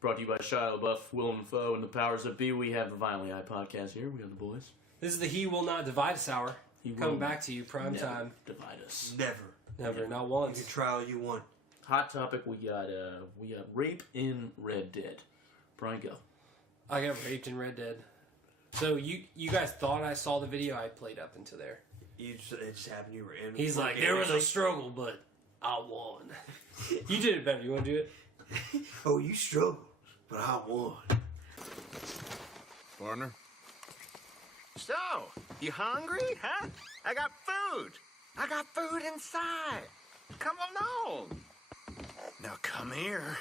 Brought to you by Shia LaBeouf, Willem Dafoe, and the powers that be. We have the Violently Eye podcast here. We got the boys. This is the He Will Not Divide Us hour. Coming back to you, prime time. Divide us. Never, not once. You can try all you want. Hot topic. We got rape in Red Dead. Brian, go. I got raped in Red Dead. So you guys thought I saw the video? I played up into there. It just happened. You were in. He's like, there was a struggle, but I won. You did it better. You want to do it? Oh, you struggled, but I won. Partner? So, you hungry, huh? I got food. I got food inside. Come along. Now come here.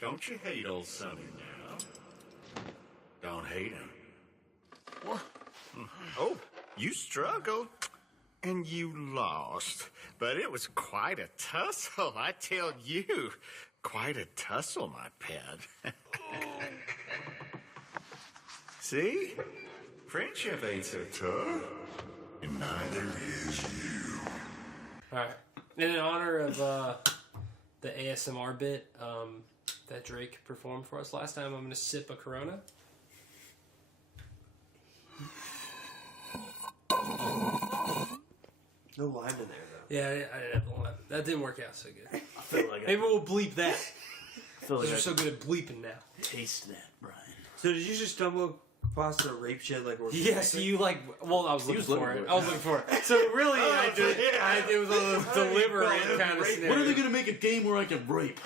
Don't you hate old Sonny now? Don't hate him. What? Oh, you struggled. And you lost. But it was quite a tussle, I tell you. Quite a tussle, my pet. See? Friendship ain't so tough. And neither is you. Alright. In honor of the ASMR bit that Drake performed for us last time, I'm going to sip a Corona. No lime in there, though. Yeah, I didn't have the lime. That didn't work out so good. I feel like Maybe we'll bleep that. I feel like Because we're so good at bleeping now. taste that, Brian. So did you just stumble across the rape shit like we're... Yeah, so you like... Well, I was looking for it. I was looking for it. So really, it was a deliberate kind of scenario. When are they going to make a game where I can rape?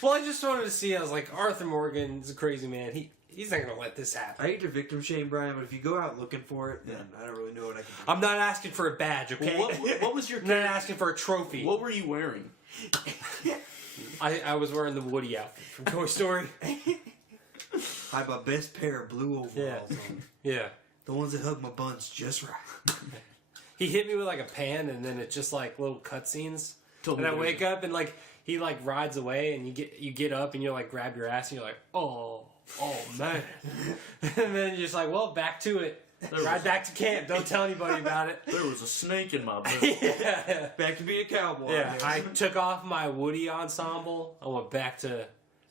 Well, I just wanted to see. I was like, Arthur Morgan's a crazy man. He's not going to let this happen. I hate to victim shame, Brian, but if you go out looking for it, then I don't really know what I can do. I'm not asking for a badge, okay? Well, what was your I'm not asking for a trophy. What were you wearing? I was wearing the Woody outfit from Toy Story. I have my best pair of blue overalls on. Yeah. The ones that hug my buns just right. He hit me with like a pan, and then it's just like little cutscenes. And I wake up, and like he like rides away, and you get up, and you like grab your ass, and you're like, oh man. And then you're just like, well, back to it. Ride back to camp. Don't tell anybody about it. There was a snake in my boot. Yeah. Back to being a cowboy. Yeah, I took off my Woody ensemble. I went back to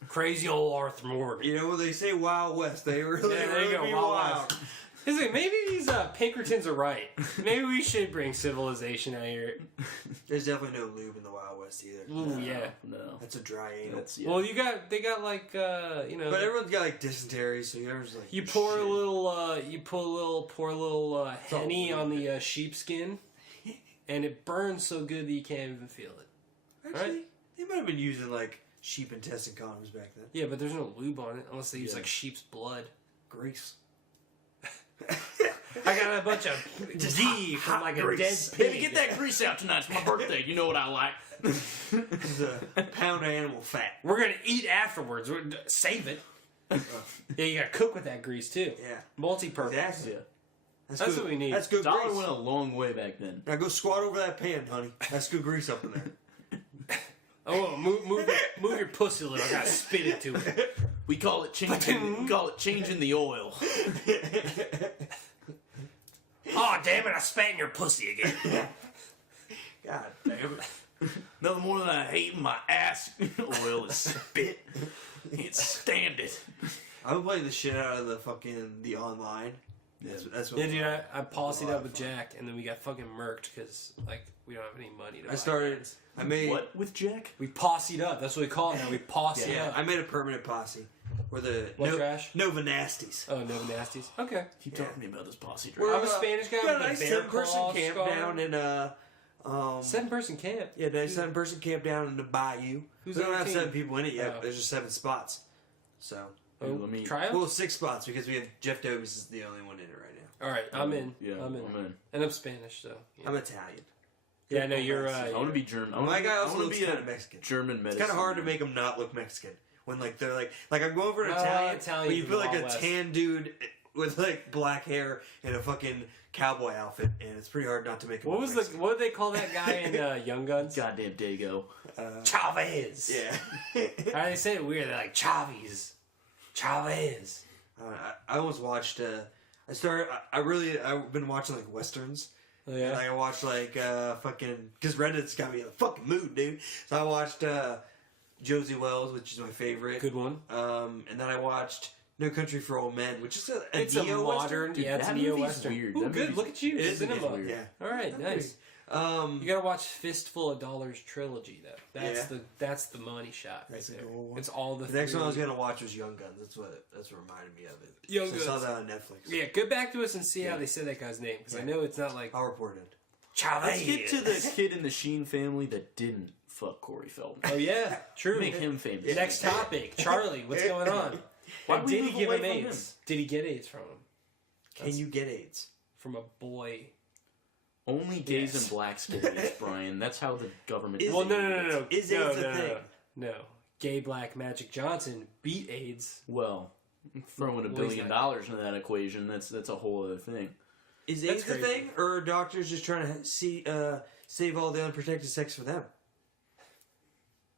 crazy old Arthur Morgan. You know, when they say Wild West, they really, Yeah, there you really go, be Wild wild. West. It's like, maybe these Pinkertons are right. Maybe we should bring civilization out here. There's definitely no lube in the Wild West either. Ooh, yeah. No. That's a dry anal. Well, they got like, you know. But everyone's got like dysentery, so everyone's like. You pour a little Henny on the sheepskin, and it burns so good that you can't even feel it. Actually, Right? they might have been using like sheep intestine condoms back then. Yeah, but there's no lube on it unless they use like sheep's blood. Grease. I got a bunch of D from like a dead pig. Baby, get that grease out tonight. It's my birthday. You know what I like. It's a pound of animal fat. We're gonna eat afterwards. Save it. Yeah, you gotta cook with that grease too. Yeah. Multi-purpose. Exactly. Yeah. That's good. what we need. That's good Dollar grease. went a long way back then. Now go squat over that pan, honey. That's good grease up in there. Oh, move your pussy a little. I gotta spit it to it. We call it changing. We call it changing the oil. Oh, damn it! I spat in your pussy again. God damn it. Nothing more than I hate my ass oil is spit. Can't stand it. I'm playing the shit out of the online. That's what. Yeah, dude, I policyed up with Jack, and then we got fucking murked because like we don't have any money to buy guns. I made What with Jack? We posseed up. That's what we call it now. We posse up. I made a permanent posse. We're the trash? Nova Nasties. Oh, no nasties. Okay. Keep talking to me about this posse We're, drink. I'm a Spanish guy We got with a a nice bear 7-person claw camp scar. down in 7-person camp. Yeah, nice 7-person camp down in the bayou. Who's we don't on have the 7 team? people in it yet. Oh. There's just 7 spots. So, Oh, Let me- try well, out. 6 spots because we have Jeff Dobis is the only one in it right now. All right, I'm in. Yeah, I'm in. And I'm Spanish, so. Yeah, I'm Italian. yeah I know you're. I want to be German. I My want guy to also looks be kind a of Mexican. German medicine. It's kind of hard to make them not look Mexican when like they're like I'm going for an No, Italian, Italian but you from feel the like a Wild West. tan dude with like black hair and a fucking cowboy outfit, and it's pretty hard not to make him. What look was Mexican. what did they call that guy in Young Guns? Goddamn Dago. Chavez. Yeah. How do they say it weird? They're like Chavez. I I almost watched. I've been watching like westerns, Oh, yeah? And I watched fucking because Reddit's got me in a fucking mood, dude. So I watched Josie Wells, which is my favorite. Good one. And then I watched No Country for Old Men, which is It's a modern, Dude, yeah, it's a that movie's neo-western. weird. Ooh, That good. movie's- Look at you, it is cinema. weird. Yeah. All right, nice. You gotta watch Fistful of Dollars trilogy though. That's the money shot right That's a there. good one. It's all the. The next one I was three- gonna watch was Young Guns. That's what reminded me of it. Young So I saw Guns. that on Netflix. Yeah, get back to us and see how they say that guy's name because I know it's not like I'll report it. Let's get to the kid in the Sheen family that didn't fuck Corey Feldman. Oh yeah, true. Make him famous. Next topic, Charlie. What's going on? Why And did did we he give move him away from AIDS? Did he get AIDS from him? Can you get AIDS? From a boy? Only gays Yes. and blacks get AIDS, Brian. That's how the government. Is Well, it- no. Is no, AIDS no, a no, thing? No. Gay Black Magic Johnson beat AIDS. Well, throwing $1 Well, he's billion not- into that equation, that's a whole other thing. Is That's AIDS a crazy. thing, or are doctors just trying to save all the unprotected sex for them?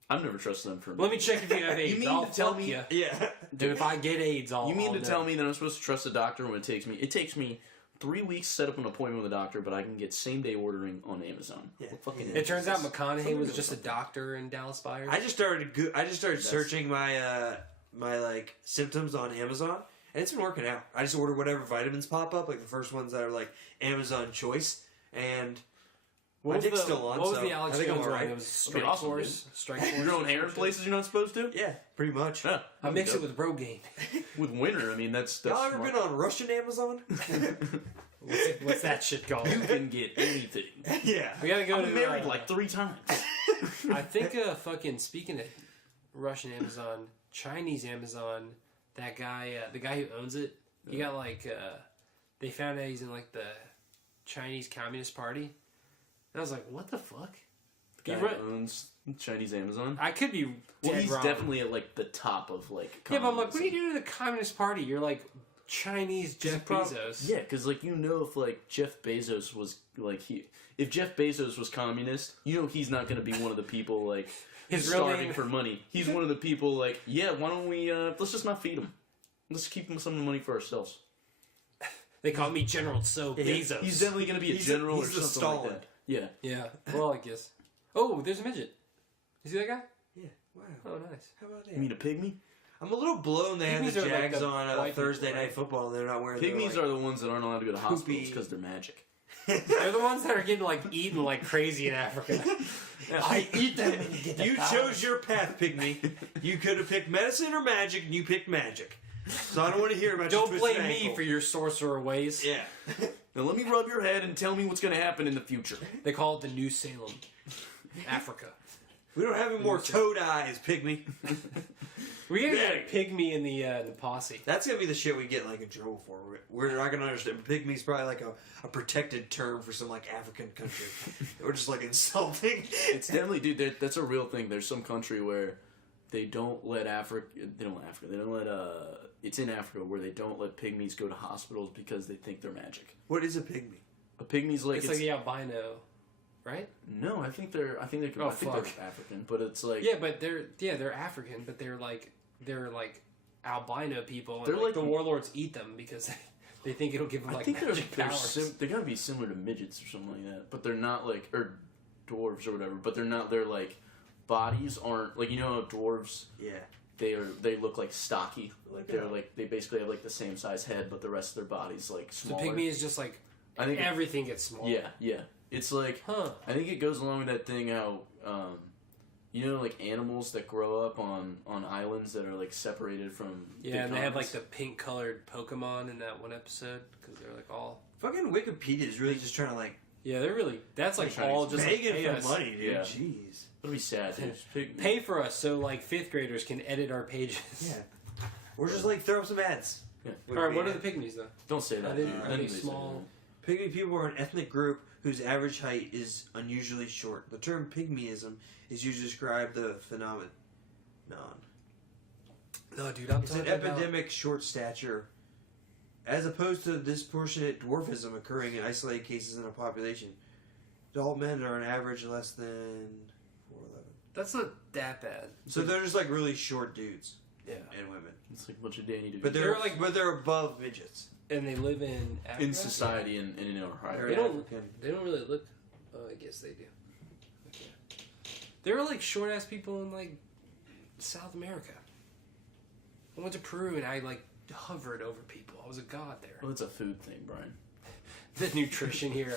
I've never trusted them for. Let me check if you have AIDS. You mean I'll to tell fuck me- ya. Yeah. Dude, if I get AIDS, I'll. You mean I'll to know. tell me that I'm supposed to trust a doctor when it takes me? It takes me 3 weeks to set up an appointment with a doctor, but I can get same day ordering on Amazon. Yeah. What fucking It turns out is this? McConaughey Something was to just a fucking- doctor in Dallas Buyers. I just started searching my my symptoms on Amazon, and it's been working out. I just order whatever vitamins pop up, like the first ones that are like Amazon Choice, and What my was dick's the, still on. what was so the Alex I think I'm Jones one? alright. It was That'd Strike be awesome, Force. Strike Force. You're growing hair in places you're not supposed to. Yeah, pretty much. Yeah, I mix it with Rogaine. with winter. I mean, that's Y'all ever smart. been on Russian Amazon? What's that shit called? You can get anything. Yeah. We gotta go I'm to married like 3 times. I think fucking speaking of Russian Amazon, Chinese Amazon, that guy, the guy who owns it, he got like they found out he's in like the Chinese Communist Party. And I was like, what the fuck? Guy You who run- owns Chinese Amazon. I could be Well, dead he's wrong. definitely at like the top of like. Yeah, but I'm like, what are you communism. doing to the Communist Party? You're like Chinese Jeff Bezos. Yeah, because like if like Jeff Bezos was like if Jeff Bezos was communist, he's not going to be one of the people like His real starving name- for money. He's one of the people like, yeah, why don't we let's just not feed him. Let's keep him some of the money for ourselves. They call me General Bezos. He's definitely going to be a general he's or the something like Stalin. that. Yeah. Yeah. Well, I guess. Oh, there's a midget. You see that guy? Yeah. Wow. Oh, nice. How about that? You mean a pygmy? I'm a little blown they had Pygmies the are like Jags the on white people, Thursday right? Night Football. They're not wearing their, Pygmies like, are the ones that aren't allowed to go to hospitals poopy- because they're magic. They're the ones that are getting like eaten like crazy in Africa. I eat them and you get You chose your path, Pygmy. You could have picked medicine or magic, and you picked magic. So I don't want to hear about Don't your blame twisted me ankle. for your sorcerer ways. Yeah. Now let me rub your head and tell me what's going to happen in the future. They call it the New Salem, Africa. We don't have any more toad eyes, Pygmy. We gotta get a pygmy in the posse. That's gonna be the shit we get like in trouble for. We're not gonna understand. Pygmy's probably like a protected term for some like African country. We're just like insulting. It's definitely, dude. That's a real thing. There's some country where they don't let it's in Africa where they don't let pygmies go to hospitals because they think they're magic. What is a pygmy? A pygmy's like It's like the albino, right? no, I think they're Oh, they're fuck. African, but it's like Yeah, but they're African, but they're like albino people. And They're like like- the warlords eat them because they think it'll give them I like think magic powers. they're gonna be similar to midgets or something like that, but they're not like or dwarves or whatever. But they're not. They're like bodies aren't like how dwarves. Yeah. They look like stocky. Like They're that. like they basically have like the same size head, but the rest of their body's like The smaller. pygmy is just like I think everything gets smaller. yeah. It's like Huh. I think it goes along with that thing how like animals that grow up on islands that are like separated from big Yeah, and they have like continents. the pink colored Pokemon in that one episode because they're like all. Fucking Wikipedia is really just trying to like Yeah, they're really. That's like They're trying all to just like, begging pay for us. money, dude. Yeah. Jeez. That'd be sad. Dude. Pay for us so like fifth graders can edit our pages. Yeah. Or just like throw up some ads. Yeah. All right, what are the pygmies though? Don't say that. Are they- dude. are they Anybody say small? Pygmy people are an ethnic group whose average height is unusually short. The term pygmyism is used to describe the phenomenon. No, dude, I'm It's an epidemic short stature, as opposed to disproportionate dwarfism occurring in isolated cases in a population. Adult men are on average less than 4'11". That's not that bad. So they're just like really short dudes Yeah. and women. It's like a bunch of Danny dudes. But they're above midgets. And they live in Africa? In society and in Ohio. They don't really live... Oh, I guess they do. Okay. There are, like, short-ass people in, like, South America. I went to Peru and I, like, hovered over people. I was a god there. Well, it's a food thing, Brian. The nutrition here,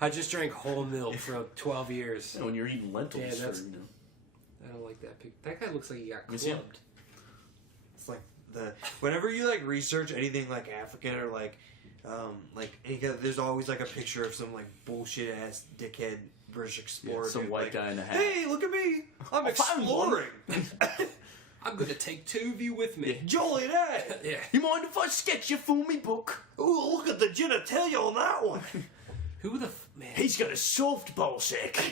I just drank whole milk for 12 years. Yeah, when you're eating lentils, Yeah, that's- or, you know. I don't like that picture. That guy looks like he got Let me see him. clubbed. It's like whenever you like research anything like African or like there's always like a picture of some like bullshit ass dickhead British explorer. Some dude, white like, guy in a hat. Hey, look at me! I'm exploring. I'm gonna take 2 of you with me. Jolly that! Yeah. You mind if I sketch you for me book? Ooh, look at the genitalia on that one. Who the man? He's got a softball sack.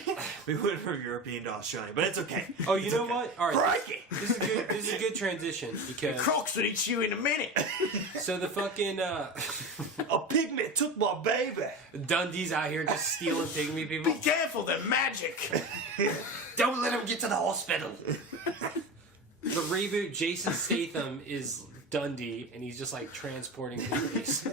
We went from European to Australian, but it's okay. Oh, you know what? All right. Crikey! This is a good transition because Crocs will eat you in a minute. so the fucking A pygmy took my baby. Dundee's out here just stealing pygmy people. Be careful, they're magic. Don't let him get to the hospital. The reboot, Jason Statham is Dundee, and he's just like transporting pygmies.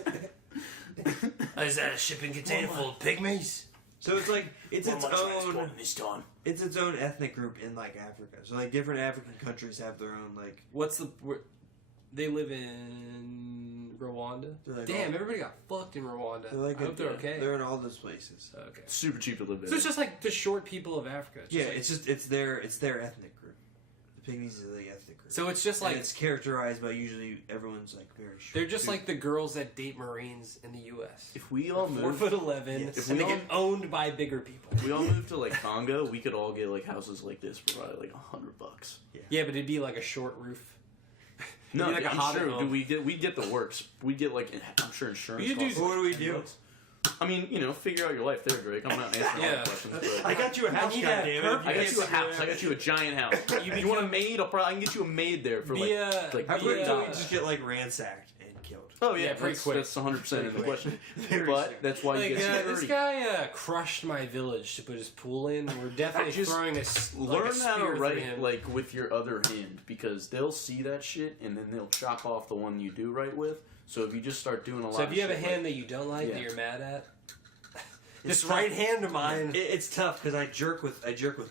Is that a shipping container full of pygmies? So it's like it's its own. This time. It's its own ethnic group in like Africa. So like different African countries have their own like. What's the? They live in Rwanda. Like Damn, everybody got fucked in Rwanda. They're like I hope they're okay. They're in all those places. Okay. Super cheap to live in. So it's just like the short people of Africa. It's Yeah, just like- it's their ethnic group. The Pygmies is the ethnic group. So it's just like and it's characterized by usually everyone's like very short. they're just like the girls that date Marines in the U.S. If we all 4'11", Yes. and they If we get owned by bigger people. we all moved to like Congo, we could all get like houses like this for probably like $100. Yeah, but it'd be like a short roof. No, It'd be like a I'm hobbit sure. home. We get the works. We get like I'm sure insurance. You do- costs What do we like do? $10. I mean, you know, figure out your life there, Drake. I'm not answering all Yeah. the questions, but I got you a house, need that goddammit. I got you a Yes, house. I got you a giant house. You want a maid? I can get you a maid there for like. like How quick Yeah. do we just get like ransacked and killed? Oh yeah, Yeah, pretty that's, quick. That's 100% in the question. Very But soon. that's why you Like, get this security. guy crushed my village to put his pool in. We're definitely Just throwing Learn a how to spear through write him. like with your other hand because they'll see that shit and then they'll chop off the one you do right with. So if you just start doing a lot. So if you have a shit, hand that you don't like, Yeah. that you're mad at, It's this right hand of mine. It's tough because I jerk with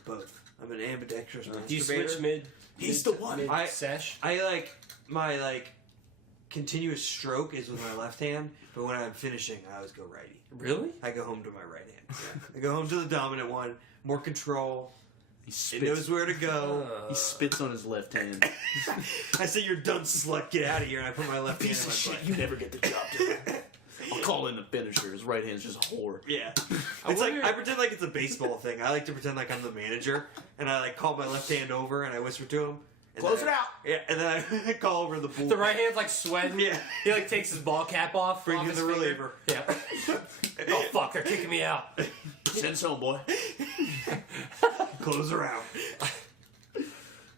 both. I'm an ambidextrous masturbator. Do you switch mid? He's mid- the one. Mid I- sesh. I like my like continuous stroke is with my left hand, but when I'm finishing, I always go righty. Really? I go home to my right hand. Yeah. I go home to the dominant one, more control. He It spits. knows where to go. He spits on his left hand. I say, "You're done, slut. Get out of here!" And I put my left hand Piece in of my shit. butt. You never get the job done. I'll call in the finisher. His right hand's just a whore. Yeah, I it's like wonder- I pretend like it's a baseball thing. I like to pretend like I'm the manager, and I like call my left hand over and I whisper to him, and Close then it out. Yeah, and then I call over the bull. The right hand's like sweating. Yeah. He like takes his ball cap off. Bring off in his the finger. reliever. Yeah. Oh fuck! They're kicking me out. Send home, boy. Close her out.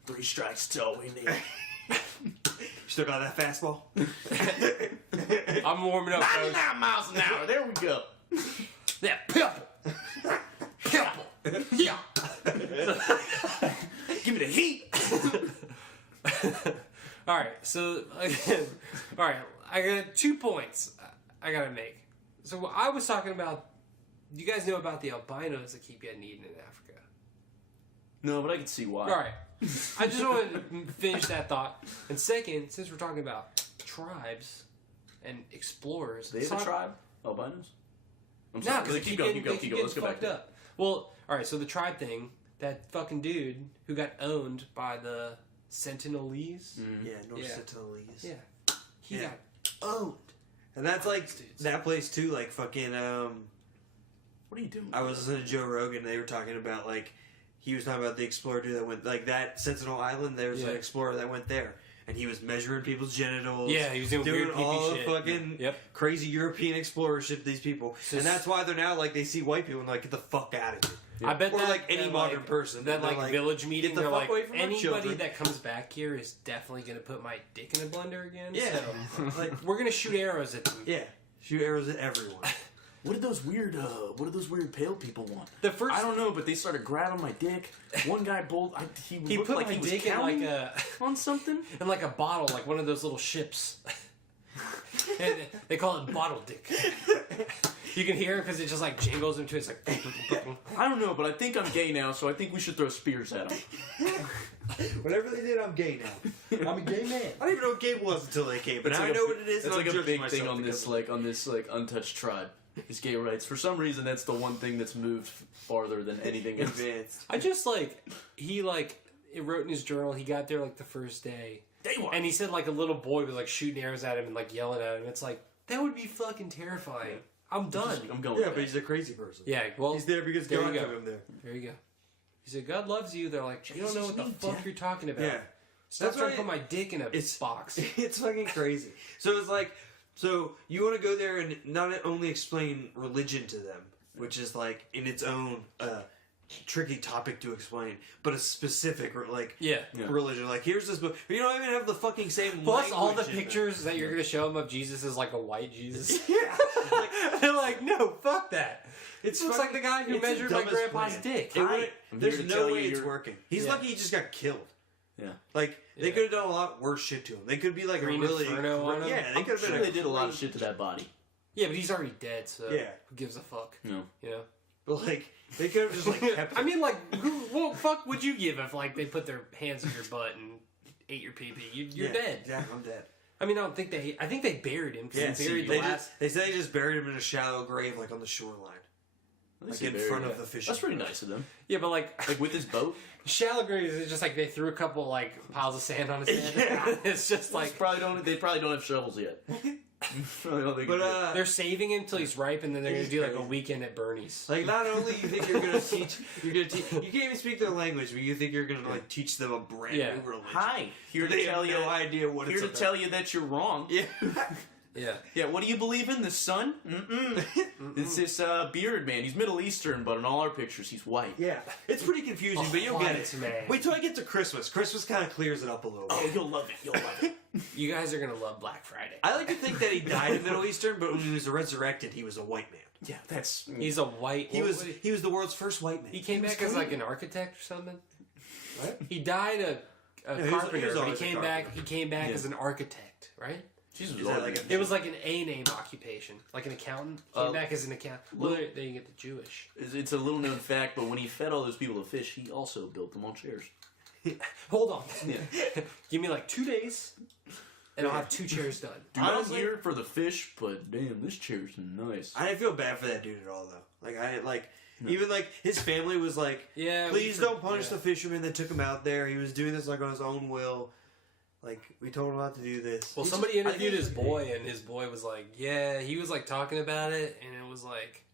3 strikes, that's all we need. Still got that fastball? I'm warming up, folks. 99 miles an hour. There we go. Yeah, pimple. Pimple. Yeah. Give me the heat. All right, so again, all right, I got 2 points I gotta make. So I was talking about. You guys know about the albinos that keep getting eaten in Africa. No, but I can see why. All right, I just want to finish that thought. And second, since we're talking about tribes and explorers, They have let's a talk- tribe? Albinos? I'm No, sorry. because Keep going. Let's go back fucked to up. Well, all right. So the tribe thing, that fucking dude who got owned by the Sentinelese. Yeah, North Yeah. Sentinelese. Yeah, he Yeah. got owned. And that's like Dudes. that place too. Like fucking. What are you doing? I was listening to Joe Rogan. They were talking about like he was talking about the explorer dude that went like that Sentinel Island. There was Yeah. an explorer that went there, and he was measuring people's genitals. Yeah, he was doing weird pee-pee all shit. the fucking Yep. crazy European explorer shit to these people. So and that's why they're now like they see white people and like get the fuck out of here. I bet Or that, like any that, modern like, person. that They're like village meeting, the they're fuck like away from our anybody children. that comes back here is definitely gonna put my dick in a blender again. Yeah. So like we're gonna shoot arrows at them. yeah, shoot arrows at everyone. What did those weird pale people want? The first I don't know, but they started grabbing my dick. One guy he he looked put like my he was dick in counting like a on something. in like a bottle, like one of those little ships. They call it bottle dick. You can hear it because it just like jingles into it. It's like... I don't know, but I think I'm gay now, so I think we should throw spears at him. Whatever they did, I'm gay now. I'm a gay man. I didn't even know what gay was until they came, but now like I know what it is. It's and like I'm a big judging thing on this untouched tribe. Is gay rights. For some reason, that's the one thing that's moved farther than anything else. Advanced. I just like he wrote in his journal. He got there like the first day. Day one. And he said like a little boy was like shooting arrows at him and like yelling at him. It's like that would be fucking terrifying. Yeah. I'm done. I'm going. Yeah, but he's a crazy person. Yeah, well, he's there because there God you go. took him there. There you go. He said, "God loves you." They're like, "You don't know what the fuck you're talking about." Yeah. Stop That's trying to why put my dick in a box. It's fucking crazy. So it's like, so you want to go there and not only explain religion to them, which is like in its own tricky topic to explain, but a specific religion. Like here's this book. You don't even have the fucking same. Plus, all the language in pictures that you're gonna show them of Jesus is like a white Jesus. Yeah. They're like, no, fuck that. It looks like the guy who measured my grandpa's dick. There's no way it's working. He's lucky he just got killed. Yeah. Like, they could have done a lot worse shit to him. They could be like Green a really... Inferno on him? Yeah, they could have been... They did a lot of shit to that body. Yeah, but he's already dead, so yeah. Who gives a fuck? No. You know? But, like, they could have just, like, kept... I mean, like, what fuck would you give if, like, they put their hands in your butt and ate your pee-pee? You're dead. Yeah, I'm dead. I mean, I think they buried him, because they buried the last... They said they just buried him in a shallow grave, like, on the shoreline. Like, in front of the fishing. That's pretty nice of them. Yeah, but, like with his boat? Shallow graves is just like they threw a couple like piles of sand on his head. Yeah. It's just like they probably don't have shovels yet. But they're saving him till he's ripe, and then they're gonna do like a weekend at Bernie's. Like not only you think you're gonna teach, you can't even speak their language, but you think you're gonna like teach them a brand new religion. Hi, here they to tell have you. No idea what here it's to about. tell you that you're wrong. Yeah. Yeah. Yeah, what do you believe in? The sun? It's this bearded man. He's Middle Eastern, but in all our pictures, he's white. Yeah. It's pretty confusing, but you'll get it. Man. Wait till I get to Christmas. Christmas kind of clears it up a little bit. Oh, you'll love it. You'll love it. You guys are gonna love Black Friday. I like to think that he died in Middle Eastern, but when he was resurrected, he was a white man. Yeah, that's... He's a white... He was the world's first white man. He came back as like an architect or something? What? He died a carpenter, but he came back Yeah. as an architect, right? Jesus, It was like an A-name occupation, like an accountant. Came back as an accountant. Well, there you get the Jewish. It's a little known fact, but when he fed all those people to fish, he also built them on chairs. Hold on. Yeah. Give me like 2 days, and I'll have 2 chairs done. Dude, I'm here for the fish, but damn, this chair's nice. I didn't feel bad for that dude at all, though. Like I didn't like. No. Even like his family was like, "Yeah, please don't punish the fisherman that took him out there. He was doing this like on his own will. Like we told him not to do this." Well, somebody interviewed his boy, and his boy was like, "Yeah," he was like talking about it, and it was like,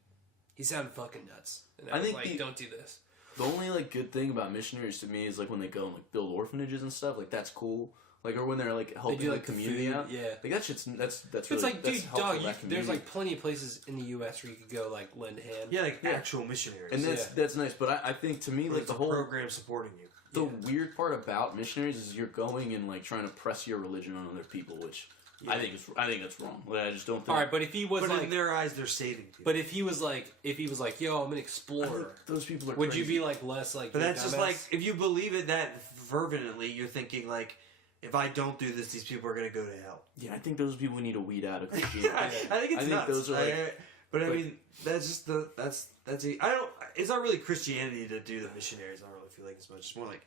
he sounded fucking nuts. And I was like, "Don't do this." The only like good thing about missionaries to me is like when they go and like build orphanages and stuff. Like that's cool. Like or when they're like helping do, like, the community food, out. yeah. Like that shit's that's It's really, like, that's dude, dog. There's community. like plenty of places in the U.S. where you could go like lend a hand. Yeah, like actual missionaries. And that's nice. But I think to me like the whole program supporting you. The weird part about missionaries is you're going and like trying to press your religion on other people, which I think that's wrong. Like, I just don't think. All right, but if he was but like, in their eyes, they're saving people. But if he was like, yo, I'm an explorer. Those people are. Would crazy. you be like less like? But that's just like if you believe it that fervently, you're thinking like, if I don't do this, these people are going to go to hell. Yeah, I think those people we need to weed out of Christianity. I think it's nuts. Those are like, but I mean, that's just I don't. It's not really Christianity to do the missionaries. I don't really feel like as much. It's more like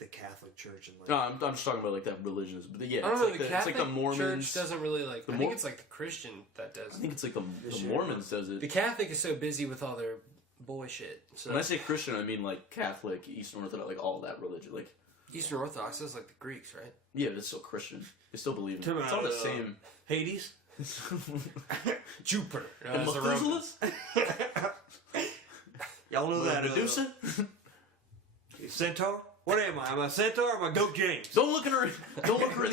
the Catholic Church and like. No, I'm just talking about like that religion. But yeah, I don't it's know. like The Catholic it's like the Mormons. Church doesn't really like. I think it's like the Christian that does. I think it's like the Mormons does it. The Catholic is so busy with all their boy shit. So when I say Christian, I mean like Catholic, Eastern Orthodox, like all that religion, like. Eastern Orthodox is like the Greeks, right? Yeah, but it's still Christian. They still believe in it. It's all the same. Hades? Jupiter. And Methuselahs? Y'all know that. Medusa? Centaur? What am I? Am I a centaur or am I Goat James? Don't look at her in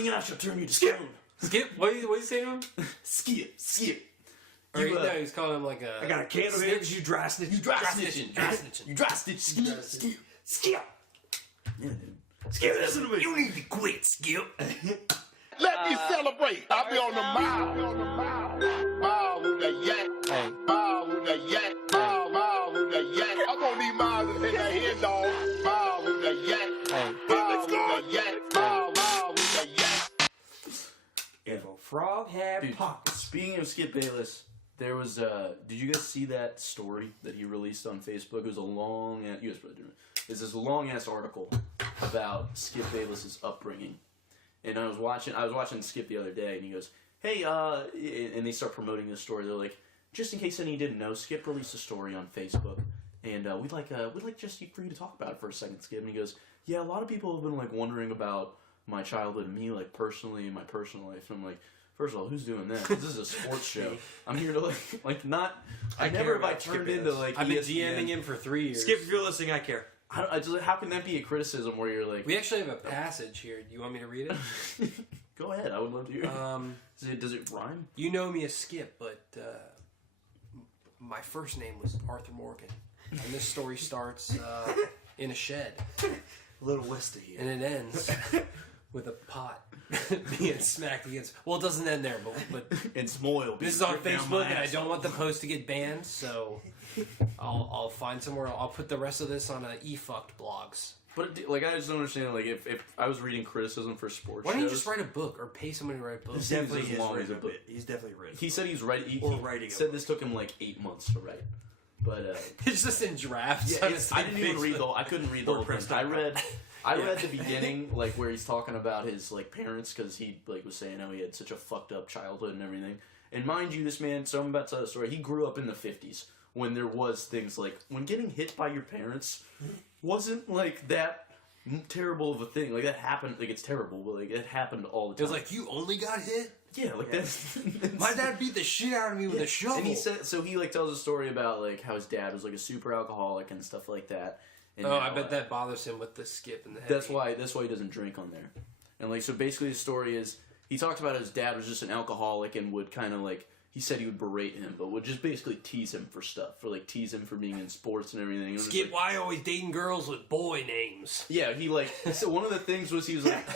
the eye, she'll turn you to stone. Skip? What do you say to him? Skip. Or no, he's calling him like a... I got a can of him, you dry snitch. You dry snitching. You dry snitch. Skip. Yeah, dude. Skip, listen to me. You need to quit, Skip. Let me celebrate. I'll be on the mile. Mile with the yak. Mile with the yak. Mile with the yak. I'm gonna need miles in the head, dog. Mile with the yak. Mile with the yak. Mile with the yak. If a frog had pockets Speaking of Skip Bayles, there was, did you guys see that story that he released on Facebook? It was a long, you guys probably didn't. It's this long-ass article about Skip Bayless' upbringing. And I was watching Skip the other day, and he goes, hey, and they start promoting this story. They're like, just in case any of you didn't know, Skip released a story on Facebook, and we'd like just for you to talk about it for a second, Skip. And he goes, yeah, a lot of people have been, like, wondering about my childhood and me, like, personally, in my personal life. And I'm like, first of all, who's doing that? This is a sports show. I'm here to, like not... I never have I turned into, like, I've been ESPN. DMing him for 3 years. Skip, if you're listening, I care. I just, how can that be a criticism where you're like... We actually have a passage here. Do you want me to read it? Go ahead. I would love to hear it. Does it rhyme? You know me as Skip, but my first name was Arthur Morgan. And this story starts in a shed. A little west of here. And it ends with a pot being smacked against... Well, it doesn't end there, but it's moil. This is on Facebook, and I don't want the post to get banned, so I'll find somewhere. I'll put the rest of this on eFucked blogs. But, like, I just don't understand, like, if I was reading criticism for sports Why don't you shows, just write a book or pay somebody to write a book? He's definitely as long as written a a book. bit. He's definitely written. He said he's writing... He writing said a this took him, like, 8 months to write. But, It's just in drafts. yeah, I didn't even read I couldn't read the whole thing. I read the beginning, like, where he's talking about his, like, parents, because he, like, was saying how he had such a fucked up childhood and everything. And mind you, this man, so I'm about to tell the story, he grew up in the 50s, when there was things like, when getting hit by your parents wasn't, like, that terrible of a thing. Like, that happened, like, it's terrible, but, like, it happened all the time. It was like, you only got hit? Yeah, like, that's... My dad beat the shit out of me with a shovel. And he said, so he, like, tells a story about, like, how his dad was, like, a super alcoholic and stuff like that. And I bet that bothers him with the skip and the heavy. That's why he doesn't drink on there. And, like, so basically the story is, he talks about his dad was just an alcoholic and would kind of, like, he said he would berate him, but would just basically tease him for stuff. For, like, tease him for being in sports and everything. And Skip, like, why always dating girls with boy names? Yeah, he, like, so one of the things was he was like...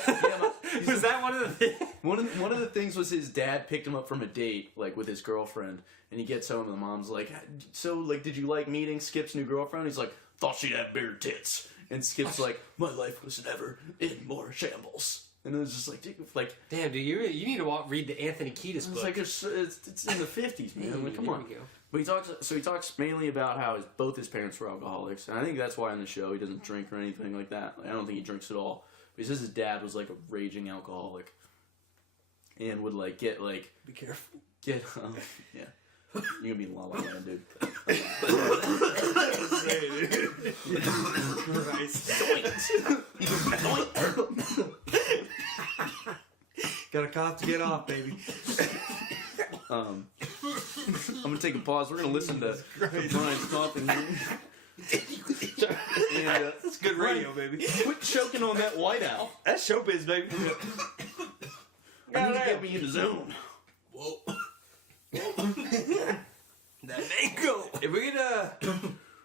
Was that one of the things? One of the things was his dad picked him up from a date, like, with his girlfriend, and he gets home and the mom's like, so, like, did you like meeting Skip's new girlfriend? He's like, thought she'd have bigger tits. And Skip's like, my life was never in more shambles. And it was just like, dude, like... Damn, dude, you need to read the Anthony Kiedis book. It's like, it's in the 50s, man. Like, come on. Go. But he talks mainly about how both his parents were alcoholics. And I think that's why on the show he doesn't drink or anything like that. Like, I don't think he drinks at all. But he says his dad was, like, a raging alcoholic. And would, like, get, like... Be careful. Yeah. You're gonna be in La La Land, dude. Got a cough to get off, baby. I'm gonna take a pause. We're gonna listen to Brian's coughing. That's good radio, baby. Quit choking on that white owl. That's showbiz, baby. I need to get me in the zone. Whoa. That mango. If we could,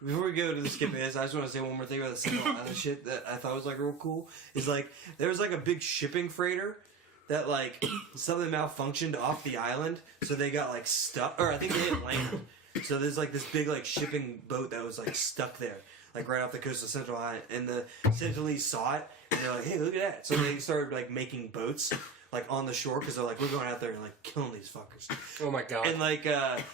before we go to the Skip Bayles, I just want to say one more thing about the Central Island shit that I thought was, like, real cool. Is, like, there was, like, a big shipping freighter that, like, something malfunctioned off the island, so they got, like, stuck, or I think they didn't land. So there's, like, this big, like, shipping boat that was, like, stuck there, like, right off the coast of Central Island, and the Sentinelese saw it, and they're like, hey, look at that. So they started, like, making boats, like, on the shore, because they're like, we're going out there and, like, killing these fuckers. Oh my god. And, like,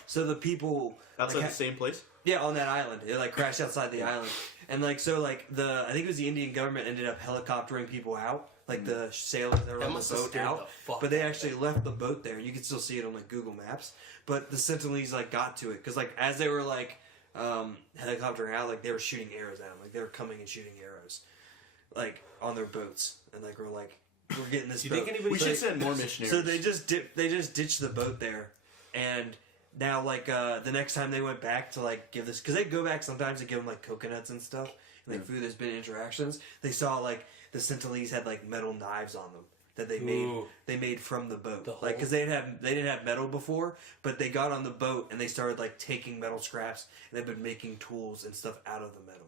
so the people... Outside like, the same place? Yeah, on that island. It, like, crashed outside the island. And, like, so, like, I think it was the Indian government ended up helicoptering people out. Like, the sailors that were on the boat out. But they actually left the boat there. You can still see it on, like, Google Maps. But the Sentinelese, like, got to it. Because, like, as they were, like, helicoptering out, like, they were shooting arrows at them. Like, they were coming and shooting arrows. Like, on their boats. And, like, we're like, we're getting this boat. We should send more missionaries. So they just ditched the boat there. And... now, like, the next time they went back to, like, give this... Because they go back sometimes to give them, like, coconuts and stuff. And, like, food. There's been interactions. They saw, like, the Sentinelese had, like, metal knives on them that they made. Ooh. They made from the boat. The Like, because they didn't have metal before, but they got on the boat and they started, like, taking metal scraps. And they've been making tools and stuff out of the metal.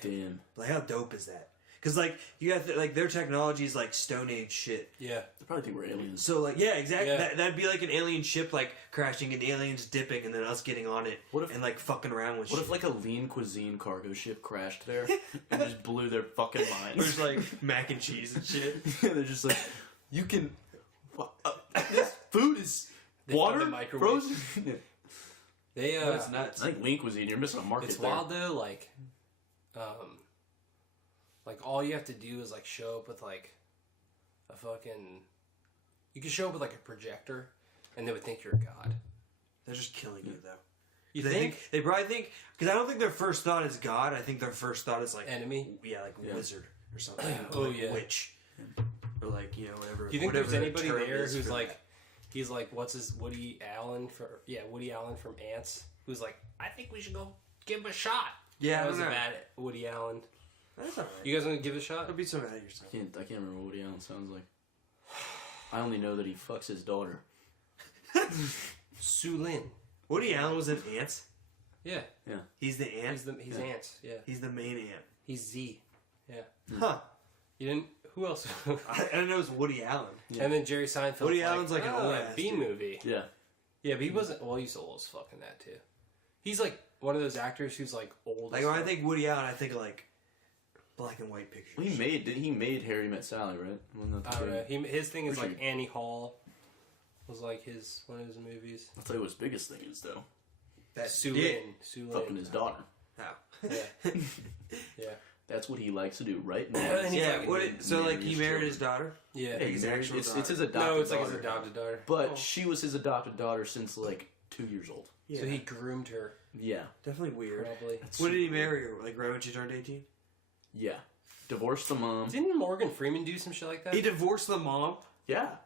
Damn. Like, how dope is that? Because, like, you got like, their technology is, like, Stone Age shit. Yeah. They probably think we're aliens. So, like, yeah, exactly. Yeah. That'd be like an alien ship, like, crashing and the aliens dipping and then us getting on it What if- and, like, fucking around with What shit. if, like, a lean cuisine cargo ship crashed there and just blew their fucking minds? There's, like, mac and cheese and shit. They're just like, you can... this food is They Water? found the microwave. Frozen? They That's nuts. I think Link was eating. You're missing a market it's there. wild though. Like all you have to do is like show up with like a fucking. You can show up with like a projector, and they would think you're a god. They're just killing you though. You They think? they probably think because I don't think their first thought is God. I think their first thought is like Enemy? wizard or something. Oh, Like yeah. witch, or like whatever. Do you think whatever there's the anybody term there is who's for like, that. he's like, what's his Woody Allen from Ants, who's like, I think we should go give him a shot. Yeah, I that don't was know. a bad Woody Allen. That's alright. You guys want to give it a shot? Don't be so mad at yourself. I can't remember what Woody Allen sounds like. I only know that he fucks his daughter. Su Lin. Woody Allen was in Ants. Yeah, He's the ant. he's Ants. Yeah, He's the main ant. he's Z. Yeah, Huh. you didn't. Who else? I didn't know it was Woody Allen. And then Jerry Seinfeld. Woody Allen's like an old ass B dude. movie. Yeah. Yeah, but he wasn't. Well, he's old as fuck in that too. He's like one of those actors who's like old. Like as when I fuck. think Woody Allen, I think of like black and white pictures. He made Harry Met Sally, right? Wasn't that the I don't know. thing? His thing is Pretty like Annie Hall. Was like one of his movies. I'll tell you what his biggest thing is though. That Su dick. Lin. Su Lin. Fucking his daughter. How? Yeah. Yeah. That's what he likes to do right now. And he's Yeah. like- What? So like he married his daughter. Yeah. Yeah, he his married- actual it's daughter. his adopted No, it's like daughter. his adopted daughter. But Oh. she was his adopted daughter since like 2 years old. Yeah. So he groomed her, Yeah. definitely weird. probably. When did he marry her? Like right when she turned 18? Yeah. Divorced the mom. Didn't Morgan Freeman do some shit like that? He divorced the mom. Yeah.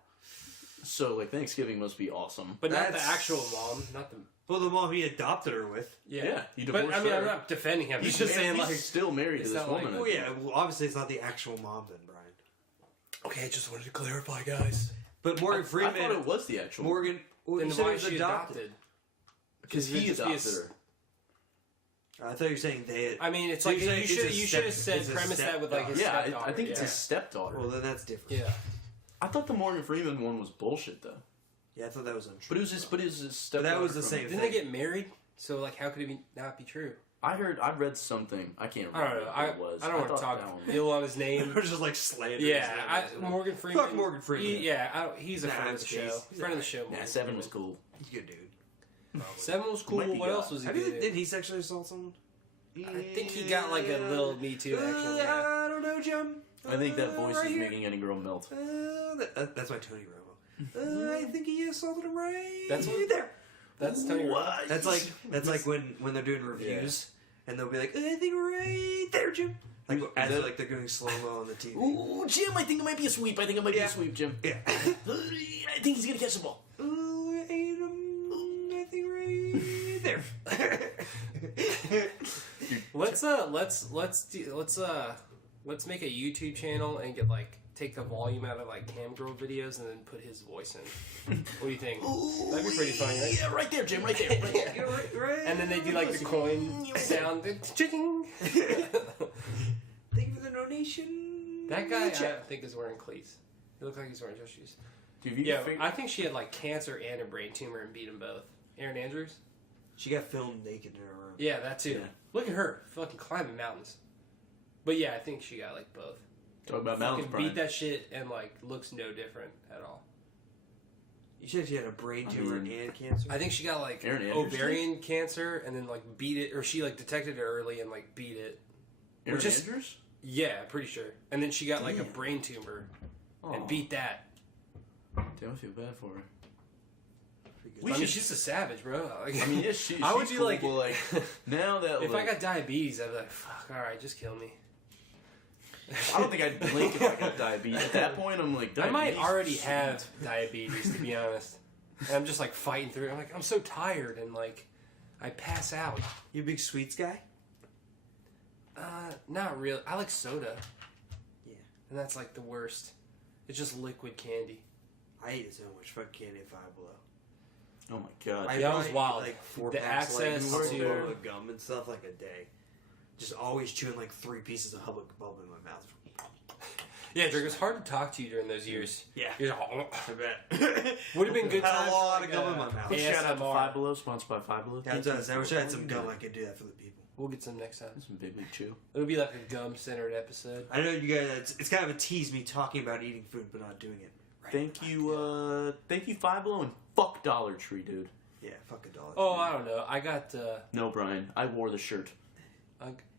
So like Thanksgiving must be awesome. But not the That's- actual mom, not the. Well, the mom he adopted her with. Yeah, he But divorced I mean, her. I'm not defending him. He's He's just saying he's like. still married to it's this not like- woman. I Well, think. yeah. Well, obviously it's not the actual mom then, Brian. Okay, I just wanted to clarify, guys. But Morgan I Freeman. thought it was the actual Morgan. Well, Then you said why it is was she adopted. adopted? because It'd he just be a adopted her. I thought you were saying they. I mean, it's So like you're saying you should it's a you should have step- said it's a premise that with like his Yeah, stepdaughter. I think it's yeah. his stepdaughter. Well, then that's different. Yeah. I thought the Morgan Freeman one was bullshit though. Yeah, I thought that was untrue. But it was his But stepdaughter. that was the from- same Didn't thing. they get married? So like, how could it not be true? I read something. I can't I remember don't know. what it was. I don't want to thought talk that one- ill on his name. We're just like slandering. Yeah, Morgan Freeman. Fuck Morgan Freeman. He's a Nah, friend of the he's- show. Friend of the show. Nah, Morgan 7 was Freeman. cool. He's a good dude. Seven was cool. Might be What God. else was he I mean, doing? did he sexually assault someone? I think he got like a little Me Too action. Yeah. I don't know, Jim. I think that voice right is here. making any girl melt. That's my Tony Romo. I think he assaulted him right That's what- there. That's Tony Romo. What? That's like when they're doing reviews and they'll be like, I think right there, Jim. Like as that- like they're doing slow mo on the TV. Ooh, Jim, I think it might be a sweep. I think it might be Yeah. a sweep, Jim. Yeah. I think he's gonna catch the ball. Ooh, I ate him. I think right there. Let's make a YouTube channel and get like take the volume out of like cam girl videos and then put his voice in. What do you think? Ooh, That'd be pretty funny, right? Yeah, right there, Jim. Right there. Right there. You're right. And then they do like the coin sound. Ching. Thank you for the donation. That guy, I don't think is wearing cleats. He looked like he's wearing dress shoes. Dude, you Yeah, figure- I think she had like cancer and a brain tumor and beat them both. Erin Andrews. She got filmed naked in her room. Yeah, that too. Yeah. Look at her, fucking climbing mountains. But yeah, I think she got like both. Talk about mountains, Fucking Brian. beat that shit and like looks no different at all. You said she had a brain I tumor mean- and cancer. I think she got like Erin Andrews ovarian cancer and then like beat it, or she like detected it early and like beat it. Erin which is- Andrews? Yeah, pretty sure. And then she got like a Damn. brain tumor Aw. and beat that. Damn, I feel bad for her. I mean, she's a savage, bro. Like, I mean, yeah, she's I would she's be cool, like, but, like, now that if like, I got diabetes, I'd be like, fuck, all right, just kill me. I don't think I'd blink if I got diabetes. At that point, I'm like, I might diabetes? already have diabetes, to be honest. And I'm just like fighting through it. I'm like, I'm so tired and like, I pass out. You a big sweets guy? Not really. I like soda. Yeah. And that's like the worst. It's just liquid candy. I eat so much fucking candy at Five Below. Oh my god. I Yeah, that probably was eat, wild. Like 4 The packs of, access like, to- Hubba Bubba gum and stuff like a day. Just always chewing like 3 pieces of Hubba Bubba in my mouth. Yeah, Drake, it was hard to talk to you during those years. Yeah. You're like, I bet. would have been good Had a times. lot for, of gum in my mouth. Quick shout out to ASMR. Five Below, sponsored by Five Below. Yeah, I wish I had some gum. I could do that for the people. We'll get some next time. Some big league chew. It'll be like a gum-centered episode. I know you guys. It's kind of a tease me talking about eating food but not doing it. Right. Thank you, Five Below, and Fuck Dollar Tree, dude. Yeah, fuck a Dollar Tree. Oh, I don't know. I got. No, Brian. I wore the shirt.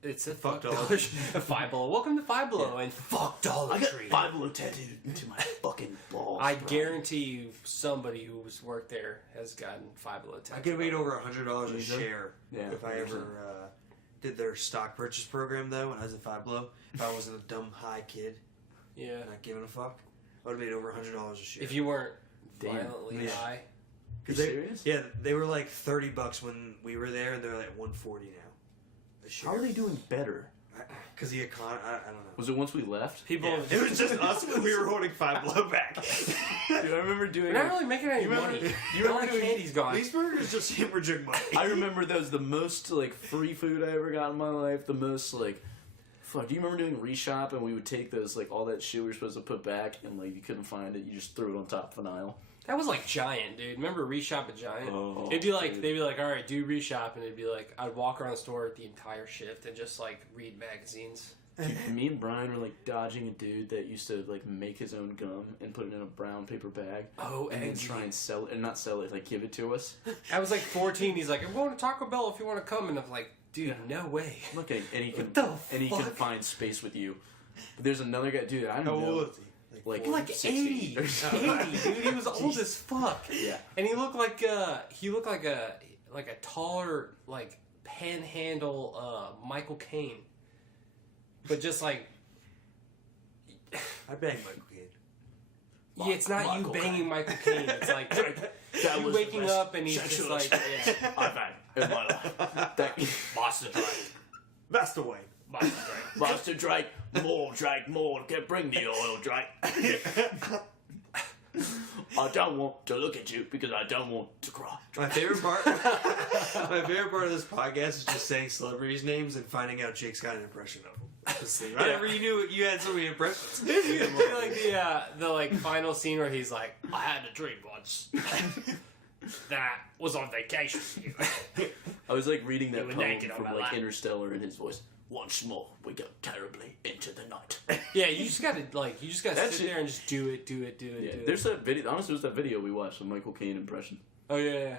It's a Fuck Dollar Dollar Tree. Five Below. Welcome to Five Below and fuck Dollar I got Tree. Five Below tattooed into my fucking balls. I Brian. guarantee you, somebody who's worked there has gotten Five Below tattooed. I could have made over $100 a share Yeah, if I ever did their stock purchase program, though, when I was at Five Below. If I wasn't a dumb high kid, Yeah. not giving a fuck, I would have made over $100 a share. If you weren't Damn. violently Yeah. high. You they, serious? Yeah, they were like $30 when we were there, and they're like $140 now. A share. How are they doing better? Because the economy, I don't know. Was it once we left? People. Yeah, it was just us when we were holding Five Below back. Dude, I remember doing. We're not really making any money. You All the remember doing? candy's gone. These burgers just hemorrhaging money. I remember that was the most like free food I ever got in my life. The most like, fuck. Do you remember doing reshop and we would take those like all that shit we were supposed to put back and like you couldn't find it, you just threw it on top of an aisle. That was like Giant, dude. Remember Reshop at Giant? Oh, it'd be like dude. they'd be like, all right, do Reshop, and it'd be like I'd walk around the store the entire shift and just like read magazines. Dude, me and Brian were like dodging a dude that used to like make his own gum and put it in a brown paper bag. Oh, and then edgy. try and sell it and not sell it, like give it to us. I was like 14. He's like, I'm going to Taco Bell if you want to come, and I'm like, dude, no way. Look at and he can What the and he can fuck? find space with you. But there's another guy, dude. I How don't old know. was he? Like, Like 60. 80, 80, dude. He was old as fuck. Yeah. And he looked like a taller like panhandle Michael Caine, but just like I banged Michael Caine. yeah, it's not Michael you banging Caine. Michael Caine. It's like That you was the waking best up and he's just sexual like yeah. I've had in my life. Master Drake. Master Wayne. Master Drake. More Drake, more. Bring the oil, Drake. I don't want to look at you because I don't want to cry. My favorite part. My favorite part of this podcast is just saying celebrities' names and finding out Jake's got an impression of them. I never knew you had so many impressions. like the like final scene where he's like, I had a dream once that was on vacation. I was like reading that were poem naked on from my like lap. Interstellar in his voice. Once more, we go terribly into the night. Yeah, you just gotta That's sit it. there and just do it. Yeah, Do it. there's that video. Honestly, it was that video we watched, a Michael Caine impression. Oh yeah.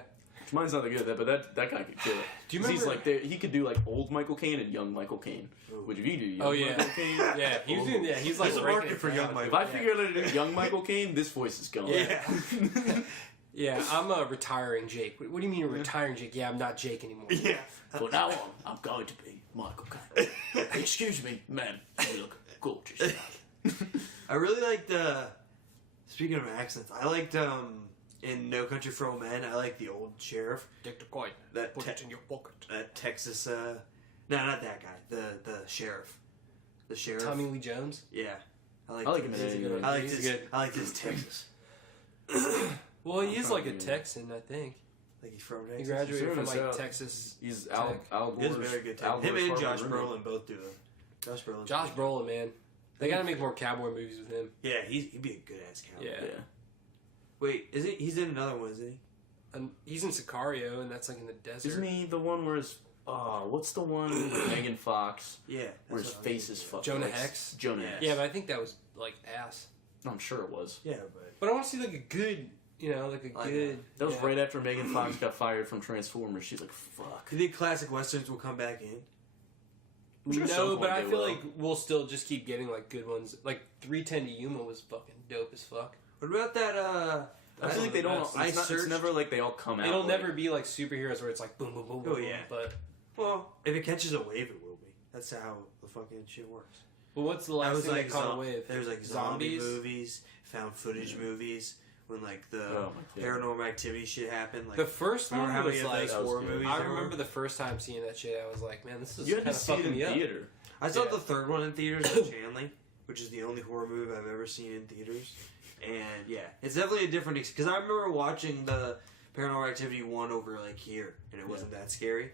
Mine's not that good at that, but that guy could kill it. Do you 'Cause he's remember- like he could do like old Michael Caine and young Michael Caine. Which if you do young Oh yeah. Michael Caine, Yeah, he was doing. Yeah, he's like There's a breaking market it for down. young Michael. if I figure out how to do young Michael Caine, this voice is gone. Yeah. Yeah, I'm a retiring Jake. What do you mean you're retiring Jake? Yeah, I'm not Jake anymore. Yeah. From now on, I'm going to be Michael Caine. Excuse me, ma'am. You look gorgeous. I really liked. Speaking of accents, I liked in No Country for Old Men. I like the old sheriff. Take the coin. That Put it in your pocket. That Texas. No, not that guy. The sheriff. The sheriff. Tommy Lee Jones. Yeah. I like him in He's a good it. one. I like He's his. good. I like his Texas. Well, he is like a Yeah. Texan, I think. Like he's from He Texas. graduated from He's like out. Texas. He's Al He has Gore's. very good Al talent. Him Gore's and Josh Harvard roommate. Brolin both do it. Josh Brolin. Josh Brolin, man. They gotta make more cowboy movies with him. Yeah, he'd be a good ass cowboy. Yeah. Yeah. Wait, is he? He's in another one, isn't he? And he's in Sicario, and that's like in the desert. Isn't he the one where his what's the one with Megan Fox Yeah. where that's his what I face was is thinking fucked? Jonah like, Hex? Jonah Yeah. Hex. Yeah, but I think that was like ass. I'm sure it was. of. Yeah, but But I want to see like a good, like a I know. good. That was yeah. right after Megan Fox got fired from Transformers. She's like, fuck. do you think classic westerns will come back in? I'm sure at some No, point but I they feel will. like we'll still just keep getting like good ones. Like 310 to Yuma was fucking dope as fuck. What about that? I feel like they don't. I It's searched- never like they all come out. It'll like- never be like superheroes where it's like boom, boom, boom, boom. Oh, boom, yeah. But Well, if it catches a wave, it will be. That's how the fucking shit works. what's the That last was thing like that caught a wave? There's like zombie Zombies? movies, found footage movies. When like the Oh, my God. paranormal activity shit happened, like The first remember one how was many of like. those was horror good. movies? I there were? remember the first time seeing that shit. I was like, man, this is You had kind to of see it fucking in me up. theater. I saw Yeah. the third one in theaters at Chanley, which is the only horror movie I've ever seen in theaters. And yeah, it's definitely a different because I remember watching the Paranormal Activity 1 over like here, and it wasn't that scary.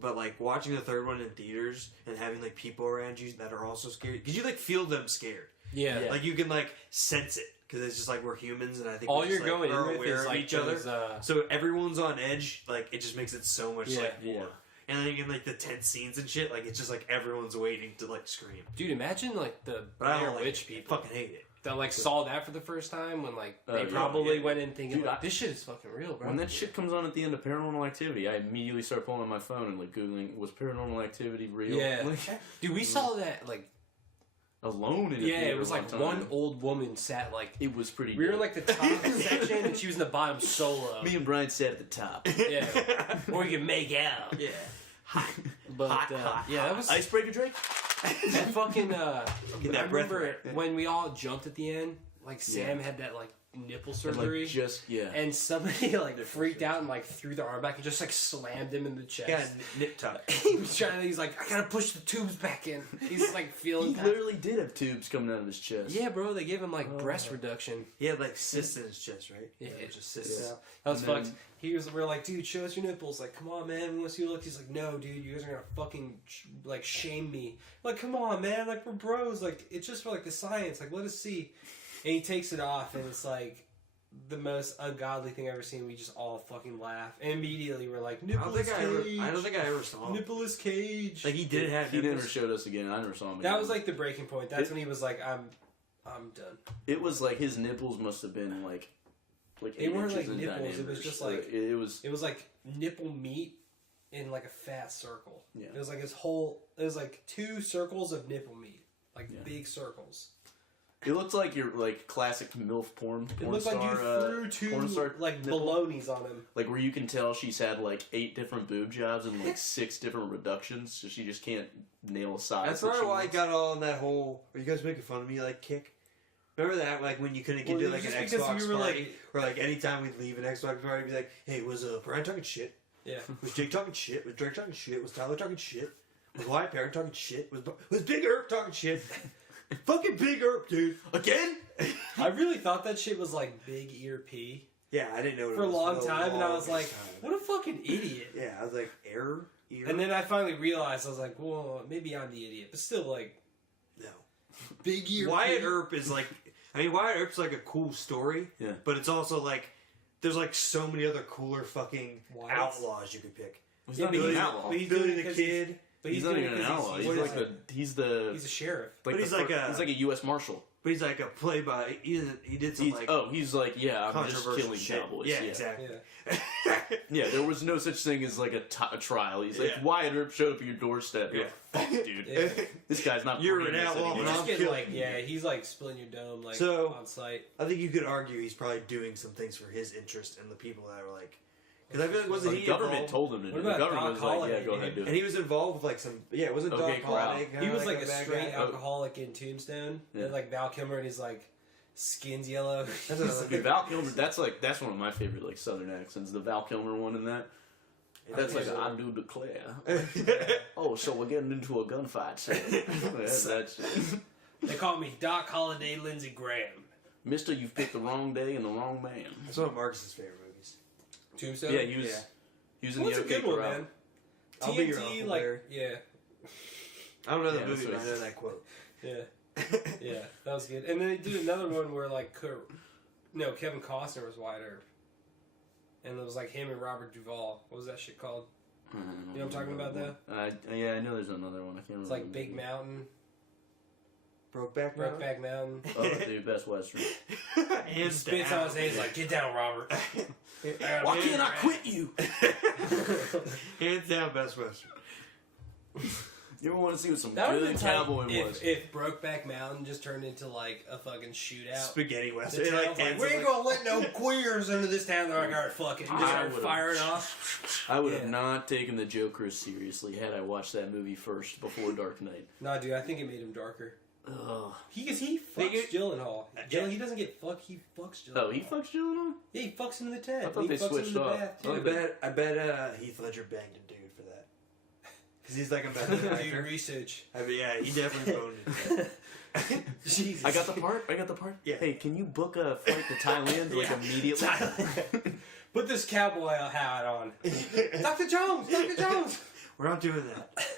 But like watching the third one in theaters and having like people around you that are also scared because you like feel them scared. Yeah. Yeah. Like you can like sense it because it's just like we're humans, and I think All we're you're just, like, going are in with aware is of like each other. those, So everyone's on edge. Like it just makes it so much Yeah. like Yeah. more. And then you get like the tense scenes and shit. Like it's just like everyone's waiting to like scream. dude, imagine like the But I Blair don't like Witch it. I people. fucking hate it. that like saw that for the first time when like they yeah. probably went in thinking Dude, like, this shit is fucking real, bro. When that shit comes on at the end of Paranormal Activity, I immediately start pulling on my phone and like googling, was Paranormal Activity real? Yeah. Like, Dude, we saw that like alone in a yeah, theater it was like time. one old woman sat like It was pretty. we were in dope. like the top section and she was in the bottom solo. Me and Brian sat at the top. Yeah, or we could make out. Yeah. But Hot, yeah, that was Icebreaker Drake. that fucking. Get I that breath remember right. when we all jumped at the end. Like Sam had that like nipple surgery, Like just and somebody like freaked out and like threw their arm back and just like slammed him in the chest. Yeah, nip tuck. He was trying. He's like, I gotta push the tubes back in. He's like feeling. He literally did have tubes coming out of his chest. Yeah, bro. They gave him like breast reduction. He had like cysts in his chest, right? Yeah, just cysts. Yeah. That was And then- fucked. We're like, dude, show us your nipples. Like, come on, man, we want to see what you look. He's like, no, dude, you guys are gonna fucking like shame me. Like, come on, man, like we're bros. Like, it's just for like the science. Like, let us see. And he takes it off, and it's like the most ungodly thing I've ever seen. We just all fucking laugh. And immediately we're like, I don't nippleless think cage. I ever saw him. Nippleless cage. Like he did have He nipples. never showed us again. I never saw him again. That was like the breaking point. That's when he was like, I'm done. It was like his nipples must have been like They 8 weren't, inches like, in nipples, it was diameter. just, like- it was. It was like nipple meat in like a fat circle. Yeah. It was like his whole. It was like 2 circles of nipple meat, like Yeah. big circles. It looked like your like classic MILF porn It looked like star, you threw porn star 2 like nipple. balonies on him. Like where you can tell she's had like 8 different boob jobs and like 6 different reductions, so she just can't nail a size. That's that probably she why I wants. got all in that whole. Are you guys making fun of me? Like kick. Remember that? Like when you couldn't get Well, to it like was an just because Xbox we were, party, like- or like anytime we'd leave an Xbox party, we'd be like, "Hey, was Brian talking shit? Yeah. Was Jake talking shit? Was Drake talking shit? Was Tyler talking shit? Was Wyatt Parent talking shit? Was Big Earp talking shit? Fucking Big Earp, dude. Again? I really thought that shit was like Big Ear P Yeah, I didn't know what for it a was long for time, and I was long like, time. what a fucking idiot. Yeah, I was like, ear? And then I finally realized, I was like, well, maybe I'm the idiot, but still, like, no. Big Ear Wyatt P. Earp is like, I mean, Wyatt Earp's like a cool story, Yeah. but it's also like, there's like so many other cooler fucking What? outlaws you could pick. He's Yeah, not but even an he's- outlaw. but he's Billy doing it the 'cause Kid. But He's not doing even it an 'cause outlaw. He's, He's what like is it? he's He's a sheriff. like But he's the like fir- a- he's like a U.S. Marshal. But he's like a play-by. He did some He's, like he's like, yeah, I'm just controversial killing shit. cowboys. Yeah, Yeah, exactly. Yeah. Yeah, there was no such thing as like a trial. He's like, Yeah. Wyatt Earp showed up at your doorstep. You're Yeah. like, fuck, dude. Yeah. This guy's not. You're bringing an this outlaw, anymore. He's I'm just getting killing like, you. yeah, he's like splitting your dome like So- on site. I think you could argue he's probably doing some things for his interest and the people that were like, because I feel like wasn't The he government involved? told him to do What it. The about government Doc was like, yeah, Holliday, go ahead, do And it. he was involved with like some, yeah, wasn't Okay, Doc Corral. Holliday kinda He was like a bad straight guy? alcoholic in Tombstone. Yeah. And like Val Kilmer and he's like skin's yellow. That's another Dude, Val Kilmer, that's one of my favorite like Southern accents. The Val Kilmer one in that. That's like I do declare. Oh, so we're getting into a gunfight. So. that's They call me Doc Holliday Lindsey Graham. Mister, you've picked the wrong day and the wrong man. That's one of Marcus's favorite movies. Tombstone? Yeah, he was. Yeah. He was in What's the a OK good one, Corral. man? I'll be your TNT, Uncle like, Larry. yeah. I don't know the Yeah, movie, that's but what I know he that quote. Yeah. Yeah, that was good. And then they did another one where like Kevin Costner was Wyatt Earp. And it was like him and Robert Duvall. What was that shit called? You know what I'm talking about though? Yeah, I know there's another one. I can't remember. It's like Big Mountain, Brokeback Mountain? Brokeback Mountain. Oh, dude, Best Western. He Hands spits down. on his hand, he's like, get down, Robert. Why can't I quit you? Hands down, Best Western. You ever want to see what some That would good have been cowboy tight was? if Brokeback Mountain just turned into like a fucking shootout. Spaghetti The Western. town's like, we ain't gonna let no queers into this town. They're like, alright, fuck it. And just I start would've- firing off. I would have Yeah. not taken the Joker as seriously had I watched that movie first before Dark Knight. Nah, dude, I think it made him darker. Ugh. He fucks Gyllenhaal. He doesn't get fucked, he fucks Gyllenhaal. Oh, he fucks Gyllenhaal? Yeah, he fucks him in the tent. I thought he they fucks switched him in the off. bath, Oh, too. I bet Heath Ledger banged a dude for that. Because he's like a better Do actor. research. I mean, yeah, he definitely boned it. Jesus. I got the part. Yeah. Hey, can you book a flight to Thailand like Yeah. immediately? Put this cowboy hat on. Dr. Jones! Dr. Jones! We're not doing that.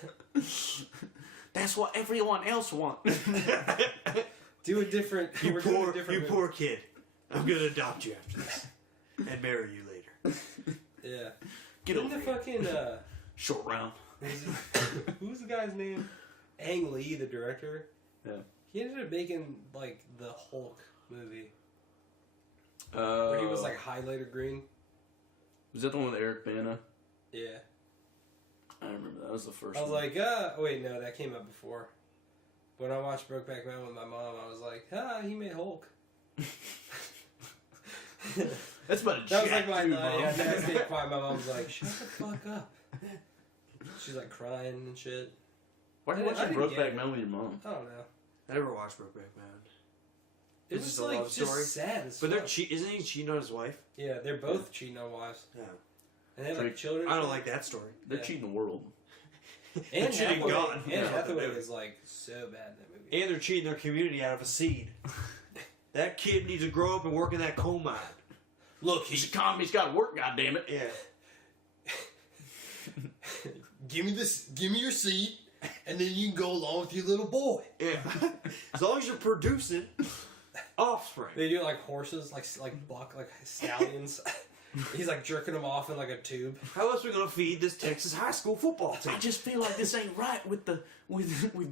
That's what everyone else wants. Do a different... You we're doing a poor, different you poor kid. I'm gonna adopt you after this. And marry you later. Yeah. Get Didn't over the here. fucking... Short round. Who's the guy's name? Ang Lee, the director. Yeah. He ended up making like the Hulk movie where he was like highlighter green. Was that the one with Eric Bana? Yeah. I remember that was the first. I was one. like, wait, no, that came out before. When I watched Brokeback Mountain with my mom, I was like, he made Hulk. That's about a That was like jack my dude, Mom. yeah. Next day, my mom was like, "Shut the fuck up." She's like crying and shit. Why did you watch I didn't get Brokeback it. Mountain with your mom? I don't know. I never watched Brokeback Mountain. It It's was just a like love story. just sad as But fuck. isn't he cheating on his wife? Yeah, they're both cheating on wives, Yeah. and they have like children. I don't like that story. They're Yeah. cheating the world. And cheating Hathaway, God. and Yeah. Hathaway is like so bad in that movie. And they're cheating their community out of a seed. That kid needs to grow up and work in that coal mine. Look, this economy's got to work. Goddammit. Yeah. Give me your seed, and then you can go along with your little boy. Yeah. As long as you're producing offspring. They do like horses, like buck, like stallions. He's like jerking them off in like a tube. How else are we gonna feed this Texas high school football team? I just feel like this ain't right with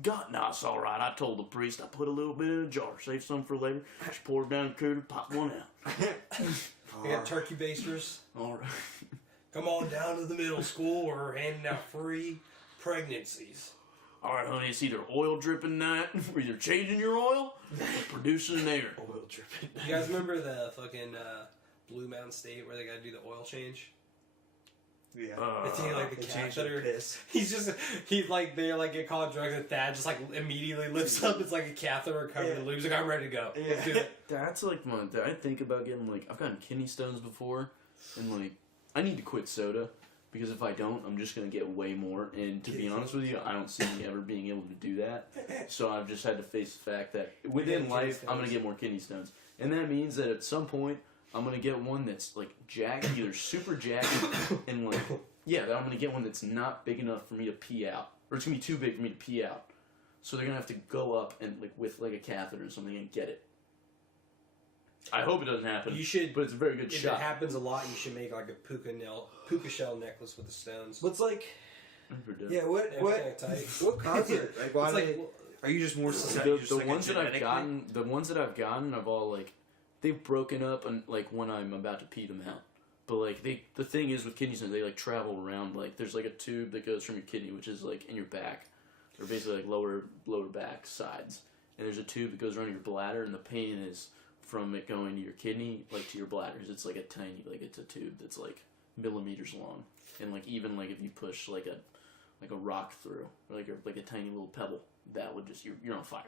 God. No, it's all right. I told the priest I put a little bit in a jar, save some for later. Just pour it down the cooler, pop one out. We got turkey basters. All right. Come on down to the middle school. We're handing out free pregnancies. All right, honey. It's either oil dripping night, we're either changing your oil, or producing an air. Oil dripping. You guys remember the fucking Blue Mountain State where they gotta do the oil change? Yeah. They take like the They change the catheter. piss. He's like they're like get caught drugs and Thad just like immediately lifts up. It's like a catheter covered in lube. He's like, I'm ready to go. Let's do it. That's like I think about getting like I've gotten kidney stones before, and like I need to quit soda because if I don't, I'm just gonna get way more. And to be honest with you, I don't see me ever being able to do that. So I've just had to face the fact that within life, I'm gonna get more kidney stones, and that means that at some point I'm gonna get one that's like jacked, either super jacked, and like I'm gonna get one that's not big enough for me to pee out, or it's gonna be too big for me to pee out. So they're gonna have to go up and like with like a catheter or something and get it. I hope it doesn't happen. You should, but it's a very good if shot. it happens a lot, you should make like a puka shell necklace with the stones. What's like? Yeah. What caused it? Like why? It's like, are you just more susceptible? The ones that I've gotten, I've all like they've broken up and like when I'm about to pee them out. But like the thing is with kidney stones, they like travel around. Like there's like a tube that goes from your kidney, which is like in your back, or basically like lower back sides. And there's a tube that goes around your bladder, and the pain is from it going to your kidney, like to your bladders. It's like a tiny, like it's a tube that's like millimeters long, and like even like if you push like a rock through, or like a tiny little pebble, that would just you're on fire.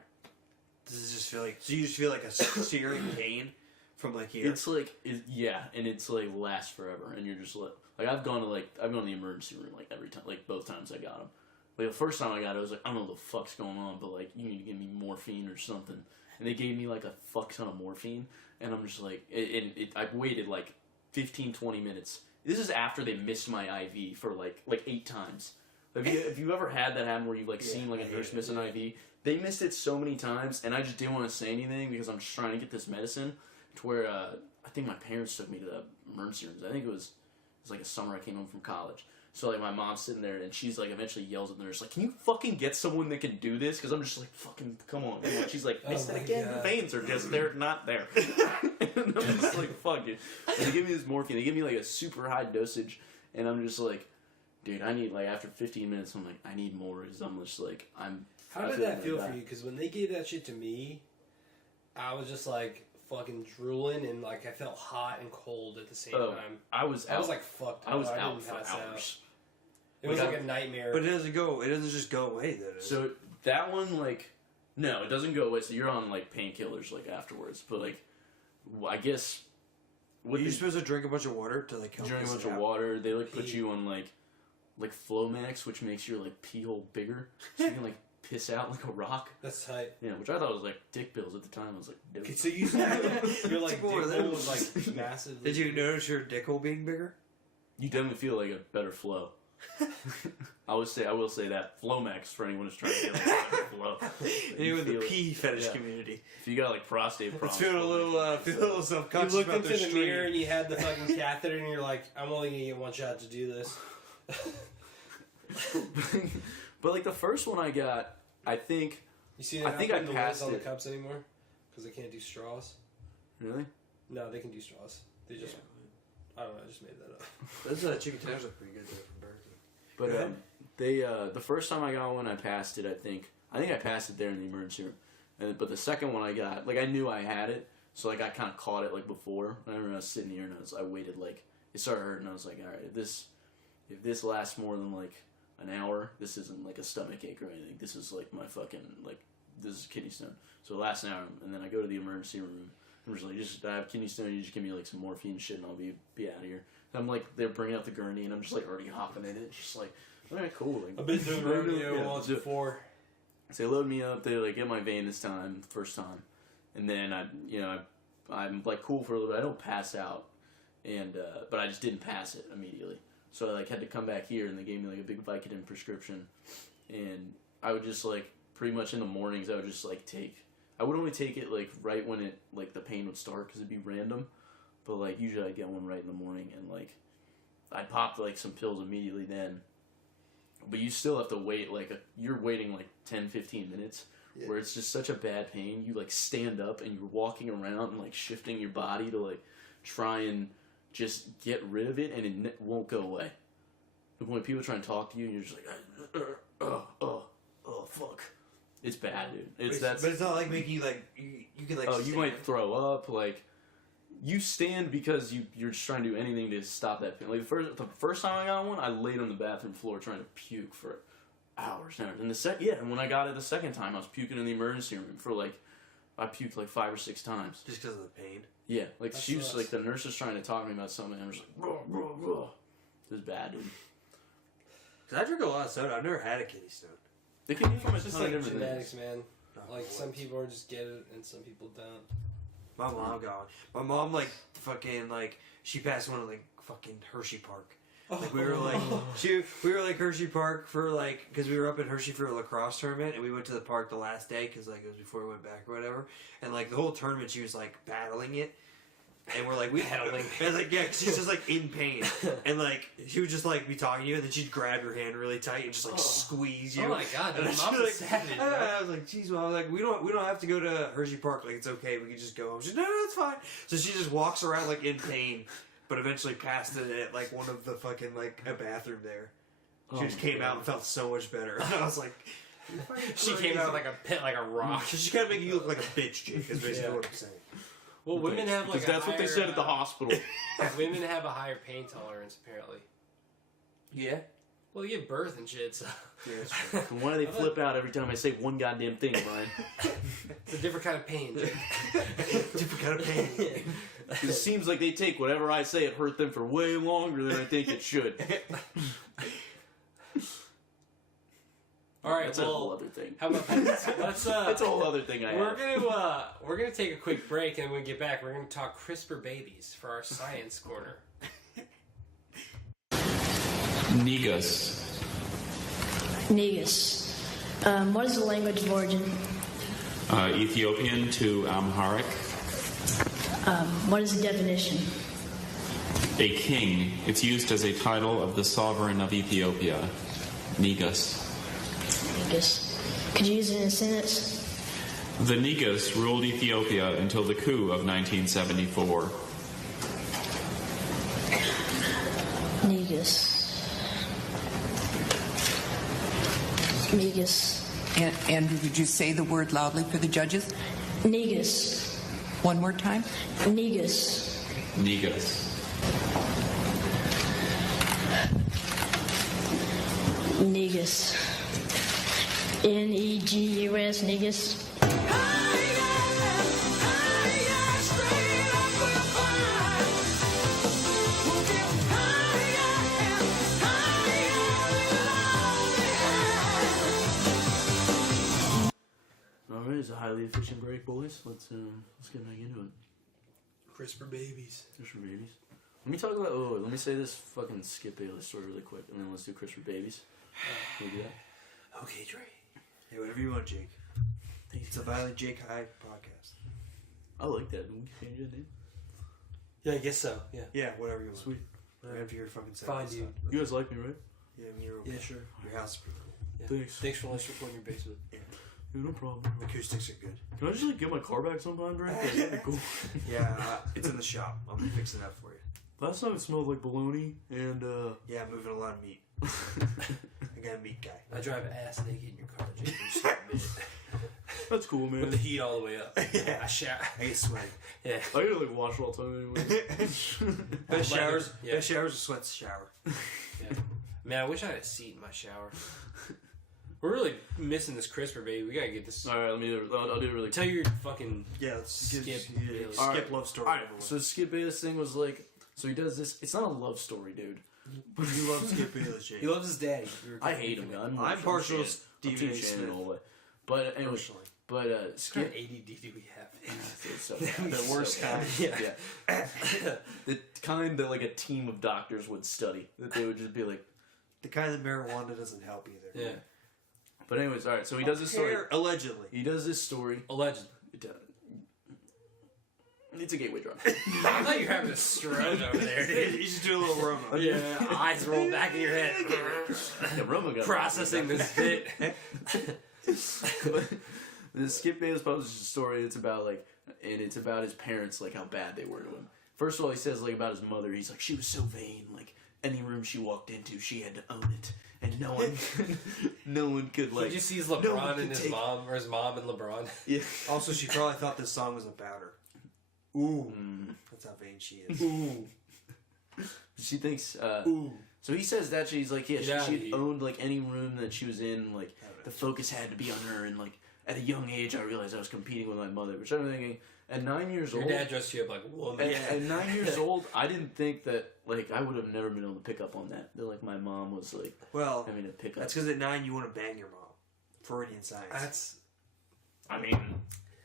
Does it just feel like? So you just feel like a searing pain from like here? It's like and it's like lasts forever, and you're just like I've gone to the emergency room like every time, like both times I got them. Like the first time I got it, I was like, I don't know what the fuck's going on, but like you need to give me morphine or something. And they gave me like a fuck ton of morphine, and I'm just like, I waited like 15, 20 minutes. This is after they missed my IV for like 8 times. Have you ever had that happen where you've like seen like a nurse miss an IV? They missed it so many times, and I just didn't want to say anything because I'm just trying to get this medicine. To where I think my parents took me to the emergency rooms. I think it was like a summer I came home from college. So like my mom's sitting there and she's like eventually yells at the nurse like, "Can you fucking get someone that can do this?" Because I'm just like, "Fucking come on!" And she's like, "Missed it again. The veins are just they're not there." And I'm just like, "Fuck it." And they give me this morphine. They give me like a super high dosage, and I'm just like, "Dude, I need like after 15 minutes, I'm like, I need more." Because I'm just like, How did that feel for you? Because when they gave that shit to me, I was just like fucking drooling and like I felt hot and cold at the same time. I was like fucked up. I was I out didn't for pass hours. Out. It was like a nightmare. But it doesn't go. It doesn't just go away. Though. So that one, like, no, it doesn't go away. So you're on like painkillers like afterwards. But like, I guess. Are you supposed to drink a bunch of water to like help drink a bunch of water? They like put you on like Flomax, which makes your like pee hole bigger, so you can like piss out like a rock. That's tight. Yeah, which I thought was like dick pills at the time. I was like, dope. Okay, so you're like dick hole was like massive. Did you notice your dick hole being bigger? You definitely feel like a better flow. I will say that Flomax for anyone who's trying to get like a better flow. Anyone in the pee fetish community. If you got like prostate problems, It's feeling a little self-conscious. You looked about into the mirror and you had the fucking catheter and you're like, I'm only gonna get one shot to do this. But like the first one I got, I think You see, I think I the passed lids on the it. cups anymore because they can't do straws. Really? No, they can do straws. They just, I don't know. I just made that up. Those chicken tenders look pretty good there from Burger King. But the first time I got one, I passed it. I think I passed it there in the emergency room. But the second one I got, like I knew I had it, so like I kind of caught it like before. I remember I was sitting here and I waited like it started hurting. I was like, all right, if this lasts more than like an hour, this isn't like a stomach ache or anything. This is like my fucking like this is kidney stone. So it lasts an hour, and then I go to the emergency room. I'm just like, I have kidney stone. You just give me like some morphine and shit, and I'll be out of here. And I'm like, they're bringing out the gurney, and I'm just like already hopping in it, just like, all right, cool. Like, I've been doing rodeo once before. So they load me up. They like get my vein this time, first time, and then I'm like cool for a little bit. I don't pass out, and but I just didn't pass it immediately. So I like had to come back here, and they gave me like a big Vicodin prescription, and I would just like pretty much in the mornings I would just like I would only take it like right when it like the pain would start because it'd be random, but like usually I'd get one right in the morning, and like I popped like some pills immediately then. But you still have to wait, like, you're waiting, like, 10, 15 minutes, where it's just such a bad pain. You, like, stand up, and you're walking around and, like, shifting your body to, like, try and just get rid of it, and it won't go away. When people try and talk to you, and you're just like, oh, fuck. It's bad, dude. But it's not, like, making you, like, you can, like, oh, you might throw up, like... You stand because you're just trying to do anything to stop that pain. Like the first time I got one, I laid on the bathroom floor trying to puke for hours. And and when I got it the second time, I was puking in the emergency room for like, I puked like 5 or 6 times. Just because of the pain? Yeah, like she was like the nurse was trying to talk to me about something, and I was like, It was bad, dude. Because I drink a lot of soda. I've never had a kidney stone. They can be from a It's just ton of like different genetics, things. man. Like some people are just get it, and some people don't. My mom got one. My mom, like, fucking, like, she passed one at, like, fucking Hershey Park. Like, we were, like, we were, like, Hershey Park for, like, because we were up in Hershey for a lacrosse tournament, and we went to the park the last day, because, like, it was before we went back or whatever, and, like, the whole tournament, she was, like, battling it, and we're, like, battling. And, like, yeah, 'cause she's just, like, in pain, and, like, she would just, like, be talking to you, and then she'd grab your hand really tight and just, like, squeeze you. Oh, my God, and mom's like, savage, bro. I was like, geez, Mom, like, we don't have to go to Hershey Park, like, it's okay, we can just go home. She's like, no, it's fine. So she just walks around, like, in pain, but eventually passed it at, like, one of the fucking, like, a bathroom there. She just came out and felt so much better. And I was like, She came out like a pit, like a rock. She's kind of making you look like a bitch, Jake, is basically what I'm saying. Well, women have like that's what they said at the hospital. Women have a higher pain tolerance, apparently. Yeah? Well, you give birth and shit, so... Yeah, Why do they flip out every time I say one goddamn thing, Brian? It's a different kind of pain, Jake. different kind of pain. It seems like they take whatever I say and hurt them for way longer than I think it should. All right, That's a whole other thing. How about let's That's a whole other thing I have. We're gonna take a quick break, and when we get back, we're gonna talk CRISPR babies for our science corner. Negus. Negus. What is the language of origin? Ethiopian to Amharic. What is the definition? A king. It's used as a title of the sovereign of Ethiopia. Negus. Negus. Could you use it in a sentence? The Negus ruled Ethiopia until the coup of 1974. Negus. Negus. Andrew, would you say the word loudly for the judges? Negus. One more time. Negus. Negus. Negus. Negus. Negus. Alright, it's a highly efficient break, boys. Let's get back into it. CRISPR babies. CRISPR babies. Let me talk about. Let me say this fucking Skip Bayles story really quick, and then let's do CRISPR babies. Can we do that? Okay, Dre. Hey, whatever you want, Jake. It's a Violent Jake High podcast. I like that. Can we change that name? Yeah, I guess so. Yeah. Yeah, whatever you want. Sweet. Right after your fucking Fine, sentence. dude. You guys like me, right? Yeah, you're okay. Yeah, sure. Your house is pretty cool. Yeah. Thanks. Thanks for letting us record in your basement. Yeah. Yeah, no problem. Acoustics are good. Can I just like get my car back sometime, Drake? That'd be cool. Yeah, it's in the shop. I'm fixing that for you. Last time it smelled like bologna and Yeah, I'm moving a lot of meat. I got a meat guy. I drive ass naked in your car, Jake. Just admit it. that's cool, man. With the heat all the way up. Yeah. I shower. I get sweaty. Yeah. I gotta like wash all the time anyway. Best showers. Yeah. Best showers are sweats shower. Yeah. Man, I wish I had a seat in my shower. We're really missing this CRISPR, baby. We gotta get this. All right, I'll do it really. Tell your fucking Yeah, let's Skip Bayles. All right. Skip love story. All right, so Skip Bayles thing was like, so he does this. It's not a love story, dude. You love Skip Bayles, Jake. He loves his daddy. I hate him. I'm partial to I'm Stephen Team A. Shannon Smith. all the way. But anyway, Personally. but What kind Skip. of ADD do we have? It's so The worst kind. Yeah. The kind that like a team of doctors would study. That they would just be like. The kind that marijuana doesn't help either. Yeah. But anyways, all right. So he does this story. Allegedly. He does this story. Allegedly. It's a gateway drug. I thought you were having a stroke over there, dude. You should do a little Roma. Yeah, eyes roll back in your head. Yeah, Roma got Processing this bit. The Skip Bayles publishes a story. It's about like, and it's about his parents, like how bad they were to him. First of all, he says like about his mother. He's like, she was so vain. Like any room she walked into, she had to own it, and no one could like. He just sees no one LeBron could and his take- mom, or his mom and LeBron. Yeah. Also, she probably thought this song was about her. Ooh. That's how vain she is. Ooh. She thinks. Ooh. So he says that she's like, yeah, Get outta she here. owned like any room that she was in. Like the focus had to be on her, and like at a young age, I realized I was competing with my mother, which I'm thinking. At 9 years Your old, dad dressed you up like a woman. At 9 years old, I didn't think that, like, I would have never been able to pick up on that. That, like, my mom was, like, Well, having to pick up. that's because at 9 you want to bang your mom. Freudian science. That's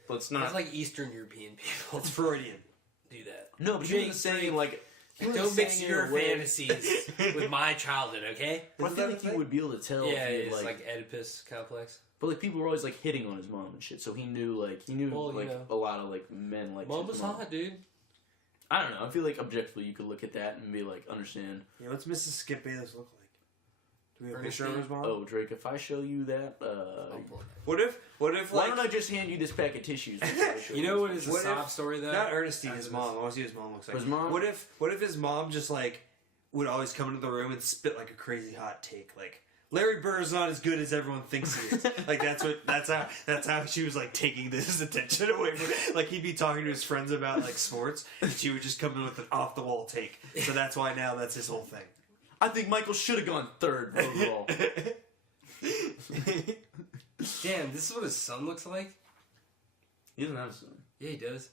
let's not. like Eastern European people It's Freudian. do that. No, but he Jake, was saying, like, he was Don't mix saying your in a way- fantasies with my childhood, okay? I feel like you would be able to tell. Yeah, if he it's had, like Oedipus complex. But, like, people were always, like, hitting on his mom and shit, so he knew, Well, you like, know. a lot of, like, men, like, Mom his was hot, dude. I don't know. I feel like, objectively, you could look at that and be like, understand. Yeah, what's Mrs. Skip Bayles look like? Do we have a picture Ernestine? of his mom? Oh, Drake, if I show you that, What if why like... don't I just hand you this pack of tissues? before I show You know what is a What sob if- story, though? Not Ernestine, his After mom. this. I want to see what his mom looks like. His mom? What if his mom just, like, would always come into the room and spit, like, a crazy hot take, like... Larry Bird's not as good as everyone thinks he is. Like that's how she was like taking this attention away from it. Like he'd be talking to his friends about like sports, and she would just come in with an off the wall take. So that's why now that's his whole thing. I think Michael should have gone third overall. Damn, this is what his son looks like? He doesn't have a son. Yeah, he does.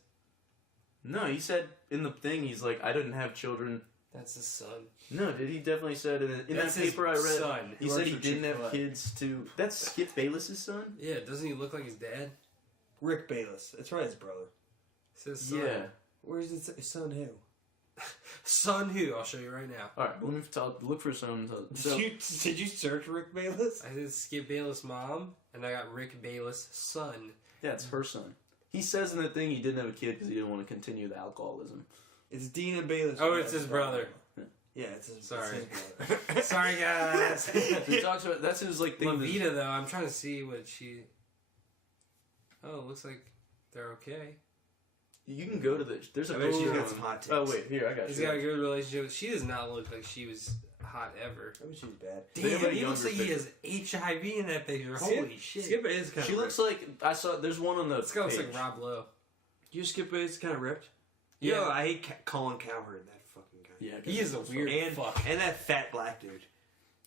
No, he said in the thing, he's like, I didn't have children. That's his son. No, did he definitely said in that That's his paper I read? son. He He said works he for didn't have Chick-fil-A. kids to. That's Skip Bayless' son. Yeah, doesn't he look like his dad? Rick Bayless. That's right, his brother. It says son. Yeah. Where's his son? Who? Son who? I'll show you right now. All right, let me look for some. So, Did you search Rick Bayless? I did Skip Bayless' mom, and I got Rick Bayless' son. yeah, it's her son. He says in the thing he didn't have a kid because he didn't want to continue the alcoholism. It's Dean and Bayless. Oh, it's his brother. Yeah, it's his. Sorry. It's his brother. Sorry, guys. He talks about that's his like thing. with his- Levita, though, I'm trying to see what she... Oh, it looks like they're okay. You can go to the. There's a. I bet she's photo got of some him. hot Oh takes. wait, here I got He's you. got a good relationship. She does not look like she was hot ever. I bet she's bad. They have Damn, a he looks younger like he has HIV in that picture. Skip- Holy shit. Skip is kind She of. looks like I saw. There's one on the. This guy looks page. like Rob Lowe. You Skip is kind of ripped. Yeah. Yo, I hate Colin Cowherd. That fucking guy. Yeah, He is a weird And fuck. and that fat black dude.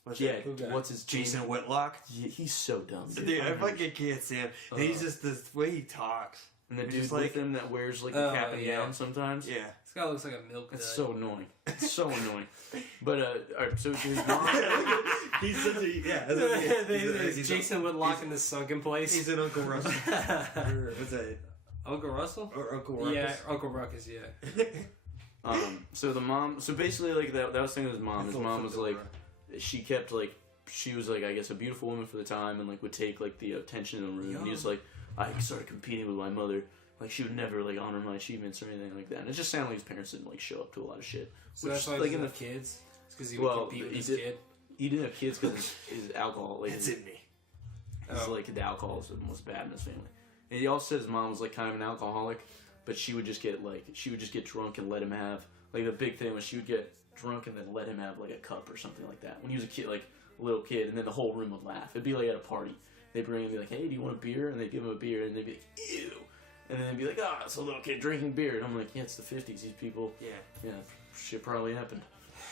What's Yeah, that? Who got- what's his Jason name? Whitlock. Yeah, he's so dumb. Dude, I fucking can't stand him. And he's just this way he talks. And the He's dude just with like- him that wears like the Oh, cap and yeah. gown sometimes. Yeah. This guy looks like a milk It's dud. so annoying. It's so annoying. But alright, so his mom. He's such a yeah. There's Jason Whitlock in the sunken place. He's an Uncle Russell. Or, what's that? Uncle Russell? Or Uncle Ruckus? Yeah, Uncle Ruckus, yeah. So the mom. So basically, like that was the thing with his mom. His It's mom all was flipped like, over. she kept like, she was like, I guess a beautiful woman for the time, and like would take like the attention in the room. And he was like, I started competing with my mother. Like she would never like honor my achievements or anything like that. And it just sounded like his parents didn't like show up to a lot of shit. So Which, that's why like, he in doesn't the- have kids? It's because he would Well, compete with he his did- kid? He didn't have kids because his alcohol. Like It's in me. It's like the alcoholism was bad in his family. And he also said his mom was like kind of an alcoholic, but she would just get drunk and let him have, like the big thing was she would get drunk and then let him have like a cup or something like that when he was a kid, like a little kid, and then the whole room would laugh. It'd be like at a party. They'd bring him and be like, hey, do you want a beer? And they'd give him a beer and they'd be like, ew. And then they'd be like, oh, it's a little kid drinking beer. And I'm like, yeah, it's the 50s. These people, yeah, shit probably happened.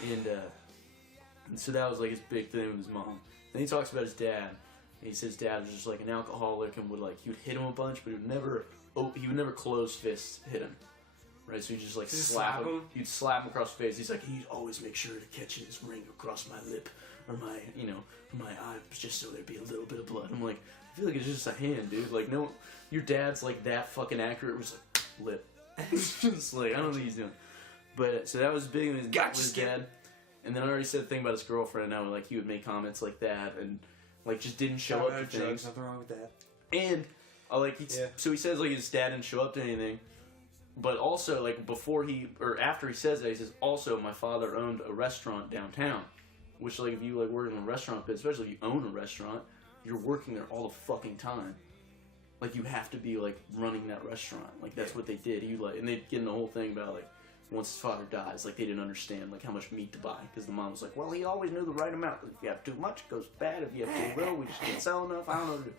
And so that was like his big thing with his mom. Then he talks about his dad. And he says his dad was just like an alcoholic and would like, he would hit him a bunch, but he would never close fist hit him. Right, so you just like slap him. You'd slap him across the face. He's like, he'd always make sure to catch his ring across my lip or my eye, just so there'd be a little bit of blood. I'm like, I feel like it's just a hand, dude. Like, no, your dad's like that fucking accurate. It was like lip. It's just like I don't know what he's doing. But so that was big with his dad. And then I already said the thing about his girlfriend. Now, like he would make comments like that and like just didn't show up to things. Nothing wrong with that. And so he says like his dad didn't show up to anything. But also, like, after he says that, he says, also, my father owned a restaurant downtown. Which, like, if you, like, work in a restaurant, but especially if you own a restaurant, you're working there all the fucking time. Like, you have to be, like, running that restaurant. Like, that's what they did. And they'd get in the whole thing about, like, once his father dies, like, they didn't understand, like, how much meat to buy. Because the mom was like, well, he always knew the right amount. If you have too much, it goes bad. If you have too little, we just can't sell enough. I don't know what to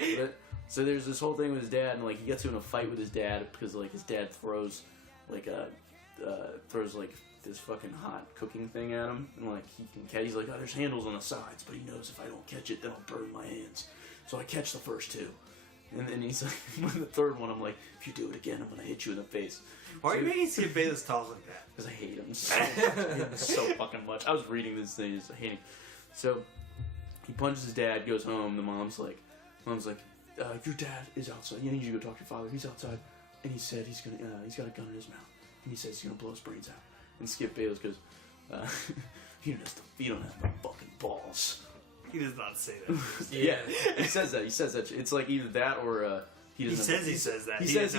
do. But, so there's this whole thing with his dad, and like he gets in a fight with his dad because like his dad throws this fucking hot cooking thing at him, and like he can catch. He's like, oh, there's handles on the sides, but he knows if I don't catch it, then I'll burn my hands. So I catch the first two, and then he's like, the third one, I'm like, if you do it again, I'm gonna hit you in the face. Why are you making Skip Bayles talk like that? Because I hate him so fucking much. I was reading this thing, I hate him. So he punches his dad, goes home. The mom's like. Your dad is outside. You need to go talk to your father. He's outside, and he said he's got a gun in his mouth, and he says he's gonna blow his brains out. And Skip Bayles goes, you don't have no fucking balls. He does not say that. Yeah, he says that. It's like either that or he doesn't. He says that. He says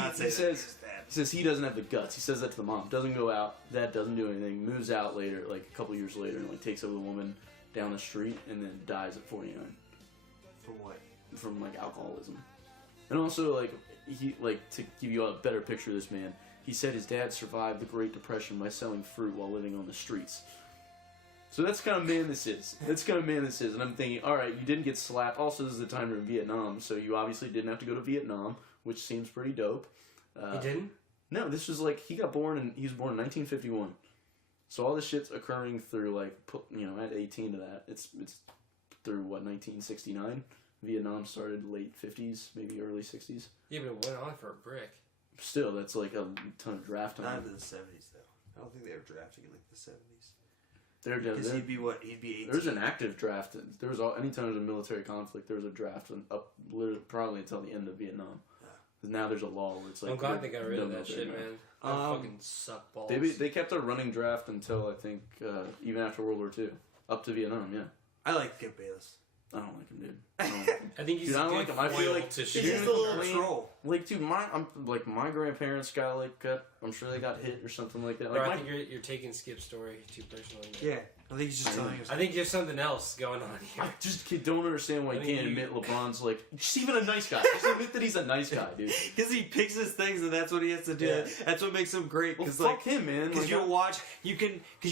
he doesn't have the guts. He says that to the mom. Doesn't go out. Dad doesn't do anything. Moves out later, like a couple years later, and like takes over the woman down the street, and then dies at 49. For what? From like alcoholism. And also like to give you a better picture of this man, he said his dad survived the Great Depression by selling fruit while living on the streets. So that's the kind of man this is. And I'm thinking, alright, you didn't get slapped. Also, this is the time you're in Vietnam, so you obviously didn't have to go to Vietnam, which seems pretty dope. He didn't? No, this was like, he was born in 1951. So all this shit's occurring through like, add 18 to that. It's through what, 1969? Vietnam started late 50s, maybe early 60s. Yeah, but it went on for a brick. Still, that's like a ton of draft time. Not in the 70s, though. I don't think they were drafting in like the 70s. Because he'd be what? He'd be 18. There's an active draft. Anytime there's a military conflict, there's a draft up probably until the end of Vietnam. Because now there's a law where it's like... I'm glad they got rid of that shit, man. That fucking suck balls. They kept a running draft until, I think, even after World War II. Up to Vietnam, yeah. I like Skip Bayles. I don't like him, dude. I think he's a good I feel like he's just a little troll. Like, dude, my grandparents got I'm sure they got hit or something like that. Like, I think you're taking Skip's story too personally. Yeah, I think he's just telling us. I think there's something else going on here. I just don't understand why he can't admit LeBron's like, just even a nice guy. Just admit that he's a nice guy, dude. Because he picks his things and that's what he has to do. Yeah. That's what makes him great. Well, fuck him, man. Because you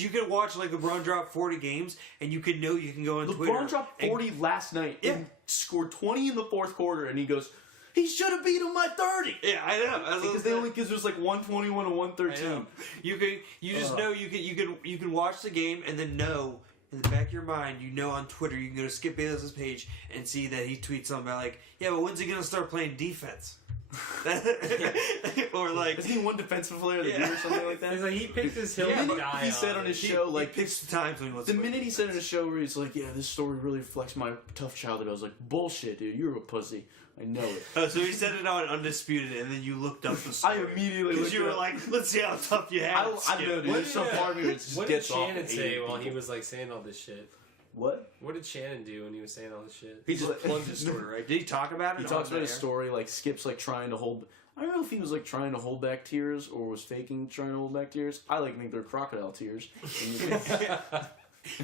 can watch like LeBron drop 40 games and you can go on Twitter. LeBron dropped 40 last night and scored 20 in the fourth quarter, and he goes, he should have beat him by 30. Yeah, I know. Because there's like 121 and 113. You can watch the game and then know in the back of your mind, on Twitter, you can go to Skip Bayles' page and see that he tweets something about like, yeah, but when's he gonna start playing defense? Or like, isn't he one defensive player of the year or something like that? It's like he picked his hill and die. He said on his show, like, he picks the times when he wants. The minute he said on his show where he's like, yeah, this story really reflects my tough childhood, I was like, bullshit, dude, you're a pussy. I know it. Oh, so he said it on Undisputed, and then you looked up the story. I immediately because you were like, let's see how tough you have. I don't know, dude. There's some part of me that just what gets did off. Shannon say while he was like saying all this shit? What? What did Shannon do when he was saying all this shit? He just plugged his story, right? Did he talk about it? He talks about his story, like Skip's like trying to hold. I don't know if he was like trying to hold back tears or was faking trying to hold back tears. I like think they're crocodile tears.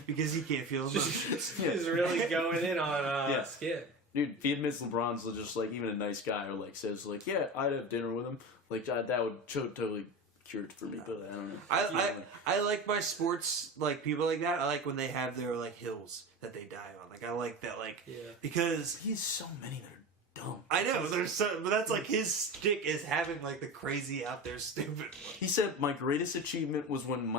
Because he can't feel emotions. He's really going in on Skip. Dude, if he admits LeBron's just like even a nice guy, or like says like, yeah, I'd have dinner with him. Like that would totally cure it for me. But I don't know. I like my sports like people like that. I like when they have their like hills that they die on. Like I like that because he's so many that are dumb. I know there's so, but that's like his stick is having like the crazy out there stupid. He said my greatest achievement was when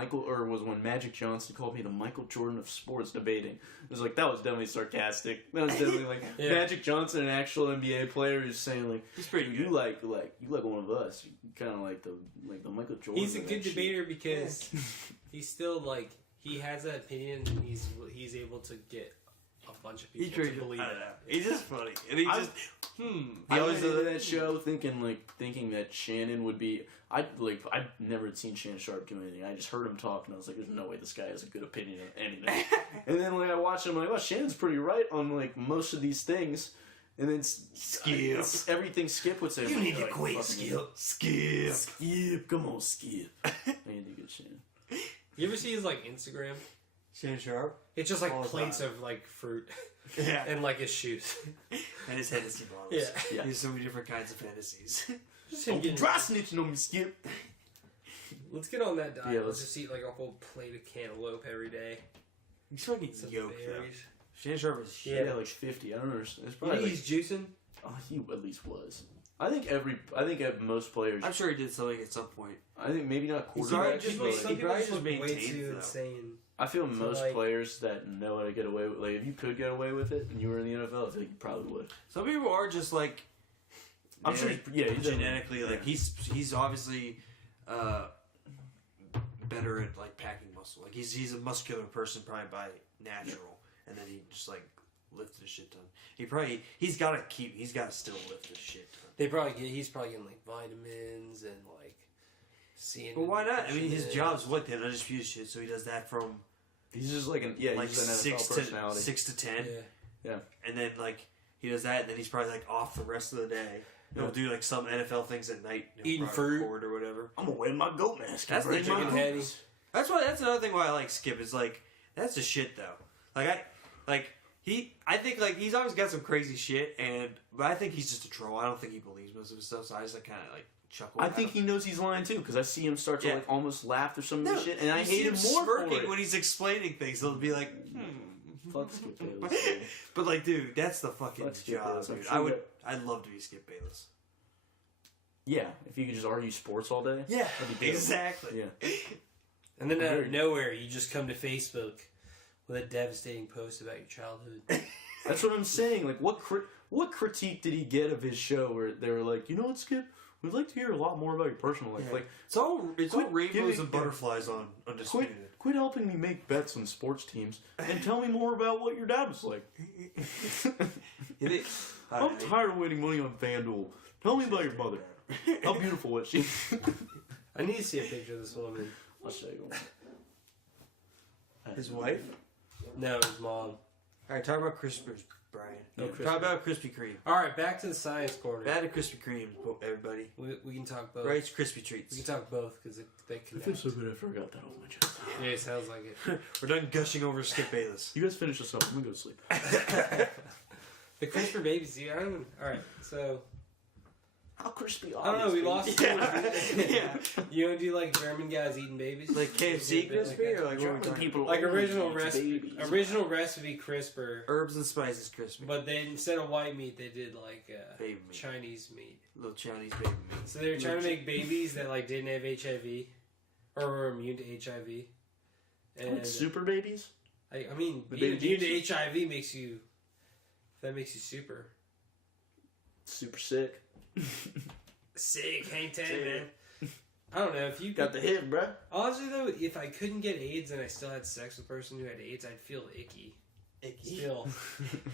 Magic Johnson called me the Michael Jordan of sports debating. It was like that was definitely sarcastic. That was definitely like Magic Johnson, an actual NBA player, who's saying like he's pretty good. You like one of us. You kind of like the Michael Jordan. He's a good debater because he's still like he has that opinion and he's able to get a bunch of people to believe it. He's just funny, and he just I always did that show thinking that Shannon would be. I'd never seen Shannon Sharp do anything. I just heard him talk, and I was like, "There's no way this guy has a good opinion of anything." And then I watched him, I'm like, "Well, Shannon's pretty right on like most of these things." And then Skip, everything Skip would say. You need to quit, Skip. Skip, come on, Skip. I need to get Shannon. You ever see his like Instagram? Shannon Sharp? It's just like plates of like fruit. Yeah. And like his shoes. And his Hennessy bottles. Yeah. He has so many different kinds of fantasies. Just him getting dry snitching on me, Skip. Let's get on that diet. Yeah, let's just eat like a whole plate of cantaloupe every day. He's fucking Some yoked, though. berries. Shannon Sharp is shit. Yeah, like 50. I don't understand. It's You probably think he's juicing? Oh, he at least was. I think most players. I'm sure he did something at some point. I think maybe not He's quarterbacks. just but, made- like, Some people probably just just look way maintains, too though. insane. I feel most like- players that know how to get away with, like, if you could get away with it and you were in the NFL, I think you probably would. Some people are just like. I'm sure. He's genetically like yeah. he's obviously better at like packing muscle. Like he's a muscular person probably by natural, and then he just like lifted a shit ton. He's got to still lift a shit ton. He's probably getting like vitamins and like seeing. But why not? I mean, his job's what the undisputed shit, so he does that from. He's just like he's an NFL personality. 6 to 10. Yeah. And then like he does that, and then he's probably like off the rest of the day. He'll do like some NFL things at night, eating fruit or whatever. I'm gonna wear my goat mask. That's the chicken heady. That's another thing why I like Skip is like that's the shit though. I think like he's always got some crazy shit, but I think he's just a troll. I don't think he believes most of his stuff, so I just like kind of like chuckle. I think he knows he's lying too, because I see him start to like almost laugh or some shit, and I see hate him more smirking for it. when he's explaining things. He'll be like, Fuck Skip Bayless. But like, dude, that's the fucking Fuck Skip job, Bayless. I'm dude. sure I'd love to be Skip Bayless. Yeah, if you could just argue sports all day. Yeah, that'd be dope. exactly. Yeah. And then out of nowhere, you just come to Facebook with a devastating post about your childhood. That's what I'm saying. Like, what critique did he get of his show where they were like, you know what, Skip? We'd like to hear a lot more about your personal life. Yeah. Like, it's all rainbows giving- and butterflies on Undisputed. Quit helping me make bets on sports teams and tell me more about what your dad was like. I'm tired of winning money on FanDuel. Tell me about your mother. How beautiful was she? I need to see a picture of this woman. I'll show you one. His wife? No, his mom. Alright, talk about Crispers, Brian. No Talk Krispy. about Krispy Kreme. Alright, back to the science corner. Bad at Krispy Kreme, everybody. We can talk both. Rice Krispy We Treats. can talk both because they I connect. feel so good I forgot that off my chest. Yeah, it sounds like it. We're done gushing over Skip Bayless. You guys finish this up. I'm gonna go to sleep. The CRISPR babies, dude. Alright, so. How crispy are I don't know, we lost. Yeah. You don't do like German guys eating babies? Like KFC Like crispy that? or like what are we talking people Like original always eat recipe, babies. original recipe CRISPR. Herbs and spices crispy. But then instead of white meat, they did like Baby meat. Chinese meat. Little Chinese baby meat. So they were trying to make babies that like didn't have HIV or were immune to HIV. And Like super babies? I mean, The being baby immune to HIV makes you super. Super sick. Sick, hang ten, man. I don't know if you Got the hit, bruh. Honestly though, if I couldn't get AIDS and I still had sex with a person who had AIDS, I'd feel icky. Still.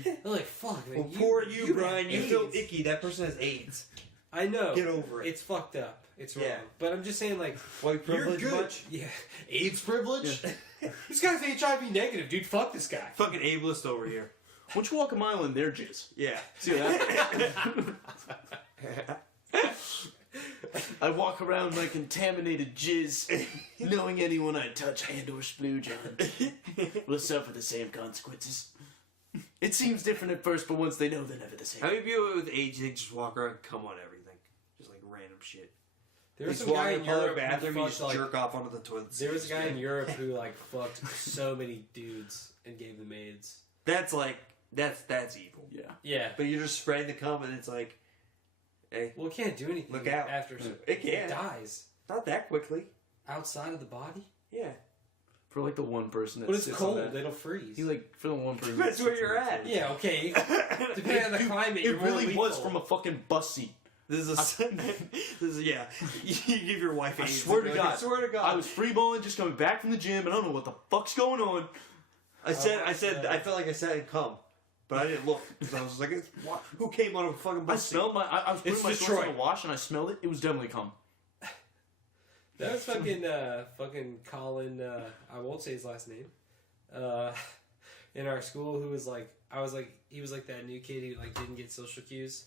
I'm like, fuck, man. Well, poor you, have Brian. You feel AIDS. icky. That person has AIDS. I know. Get over it. It's fucked up. It's wrong. Yeah. But I'm just saying, like, White privilege you're good. much? Yeah. AIDS privilege? This guy's HIV negative, dude. Fuck this guy. Fucking ableist over here. Why don't you walk a mile in their jizz? Yeah. See that? I walk around like contaminated jizz, knowing anyone I touch, hand or splooge on, will suffer the same consequences. It seems different at first, but once they know, they're never the same. How many people with age they just walk around and come on everything? Just like random shit. There was They some walk guy in in the public Europe bathroom, who you fucked, just like, jerk off onto the toilet seat. there was a guy in Europe who like fucked so many dudes and gave them AIDS. That's like that's evil. Yeah. Yeah. But you're just spraying the cum and it's like, hey, Well, it can't do anything. Look out. After It can. dies not that quickly. outside of the body. Yeah. For like the one person that But it's sits cold. on that. It'll freeze. He like for the one person. Depends that where sits you're on that at. toilet. Yeah. Okay. Depending on the climate, It you're more really was lethal. from a fucking bus seat. This is yeah. You give your wife. I AIDS, swear to you're like, God. I swear to God. I was freeballing, just coming back from the gym, and I don't know what the fuck's going on. I said. I felt like I said and cum, but I didn't look because I was like, what? Who came on a fucking I bus seat? smelled I was putting It's my shorts Detroit. in the wash, and I smelled it. It was definitely cum. That was fucking Colin. I won't say his last name. In our school, who was like, he was like that new kid who like didn't get social cues,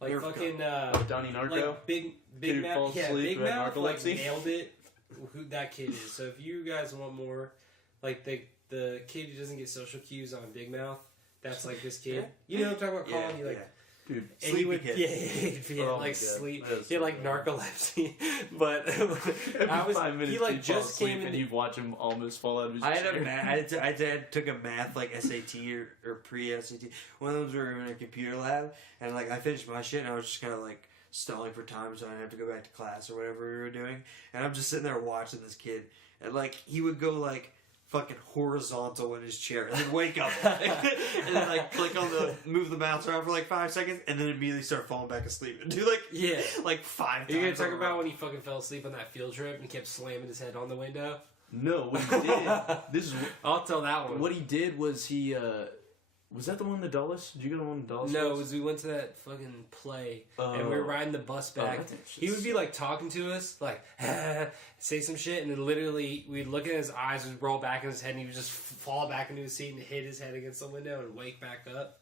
like You're fucking Donnie Narco. like Kid big who mouth, falls yeah, asleep big who had mouth, like narcolepsy. nailed it. Who that kid is? So if you guys want more, like the kid who doesn't get social cues on Big Mouth, that's like this kid. You know what I'm talking about, Colin? He like. Dude, And Sleepy he would, kid. yeah, Oh my like God. sleep. That is He had so like bad. narcolepsy, but I was. 5 minutes He like he'd fall just asleep came in. and you'd watch him almost fall out of his I had chair. a math. I took a math like SAT or pre-SAT. One of those were in a computer lab, and like I finished my shit, and I was just kind of like stalling for time, so I didn't have to go back to class or whatever we were doing. And I'm just sitting there watching this kid, and like he would go like fucking horizontal in his chair, and then wake up, and then like click on move the mouse around for like 5 seconds, and then immediately start falling back asleep and do like 5 times. Are you gonna in a talk row. about when he fucking fell asleep on that field trip and kept slamming his head on the window? No, what he did. This is I'll tell that one. what he did was he. Was that the one in the Dulles? Did you go to one in the Dulles? No, it was we went to that fucking play and we were riding the bus back. that's interesting. He would be like talking to us, like say some shit, and then literally we'd look at his eyes, would roll back in his head, and he would just fall back into his seat and hit his head against the window and wake back up.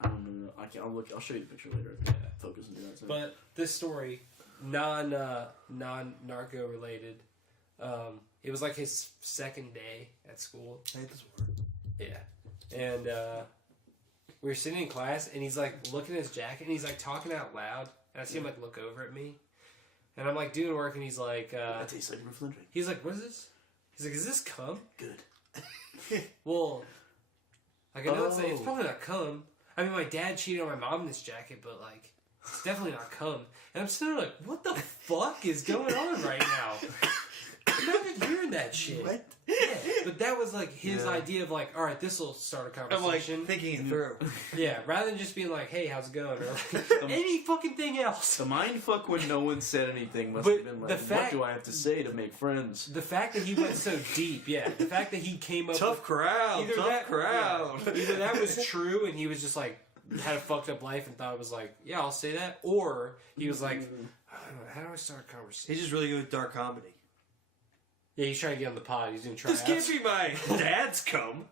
I don't know. I'll show you the picture later. Yeah. Focus on that. But this story, non narco related. It was like his second day at school. I hate this word. Yeah. And we were sitting in class, and he's like looking at his jacket, and he's like talking out loud. And I see him like look over at me, and I'm like doing work, and he's like, that tastes like refrigerator. he's like, what is this? He's like, is this cum? Good. Well, like I know it's Oh. probably not cum. I mean, my dad cheated on my mom in this jacket, but like, it's definitely not cum. And I'm still like, what the fuck is going on right now? Imagine hearing that shit. What? Yeah, but that was like his idea of like, all right, this will start a I'm like conversation. thinking it through. Yeah, rather than just being like, hey, how's it going? Or like, any fucking thing else. The mind fuck when no one said anything must But have been like, the fact- what do I have to say to make friends? The fact that he went so deep, yeah. The fact that he came up Tough with crowd. either Tough that, crowd. yeah, either that was true and he was just like had a fucked up life and thought it was like, yeah, I'll say that, or he was like, I don't know, how do I start a conversation? He's just really good with dark comedy. Yeah, he's trying to get on the pod. He's doing This tryouts. can't be my dad's cum.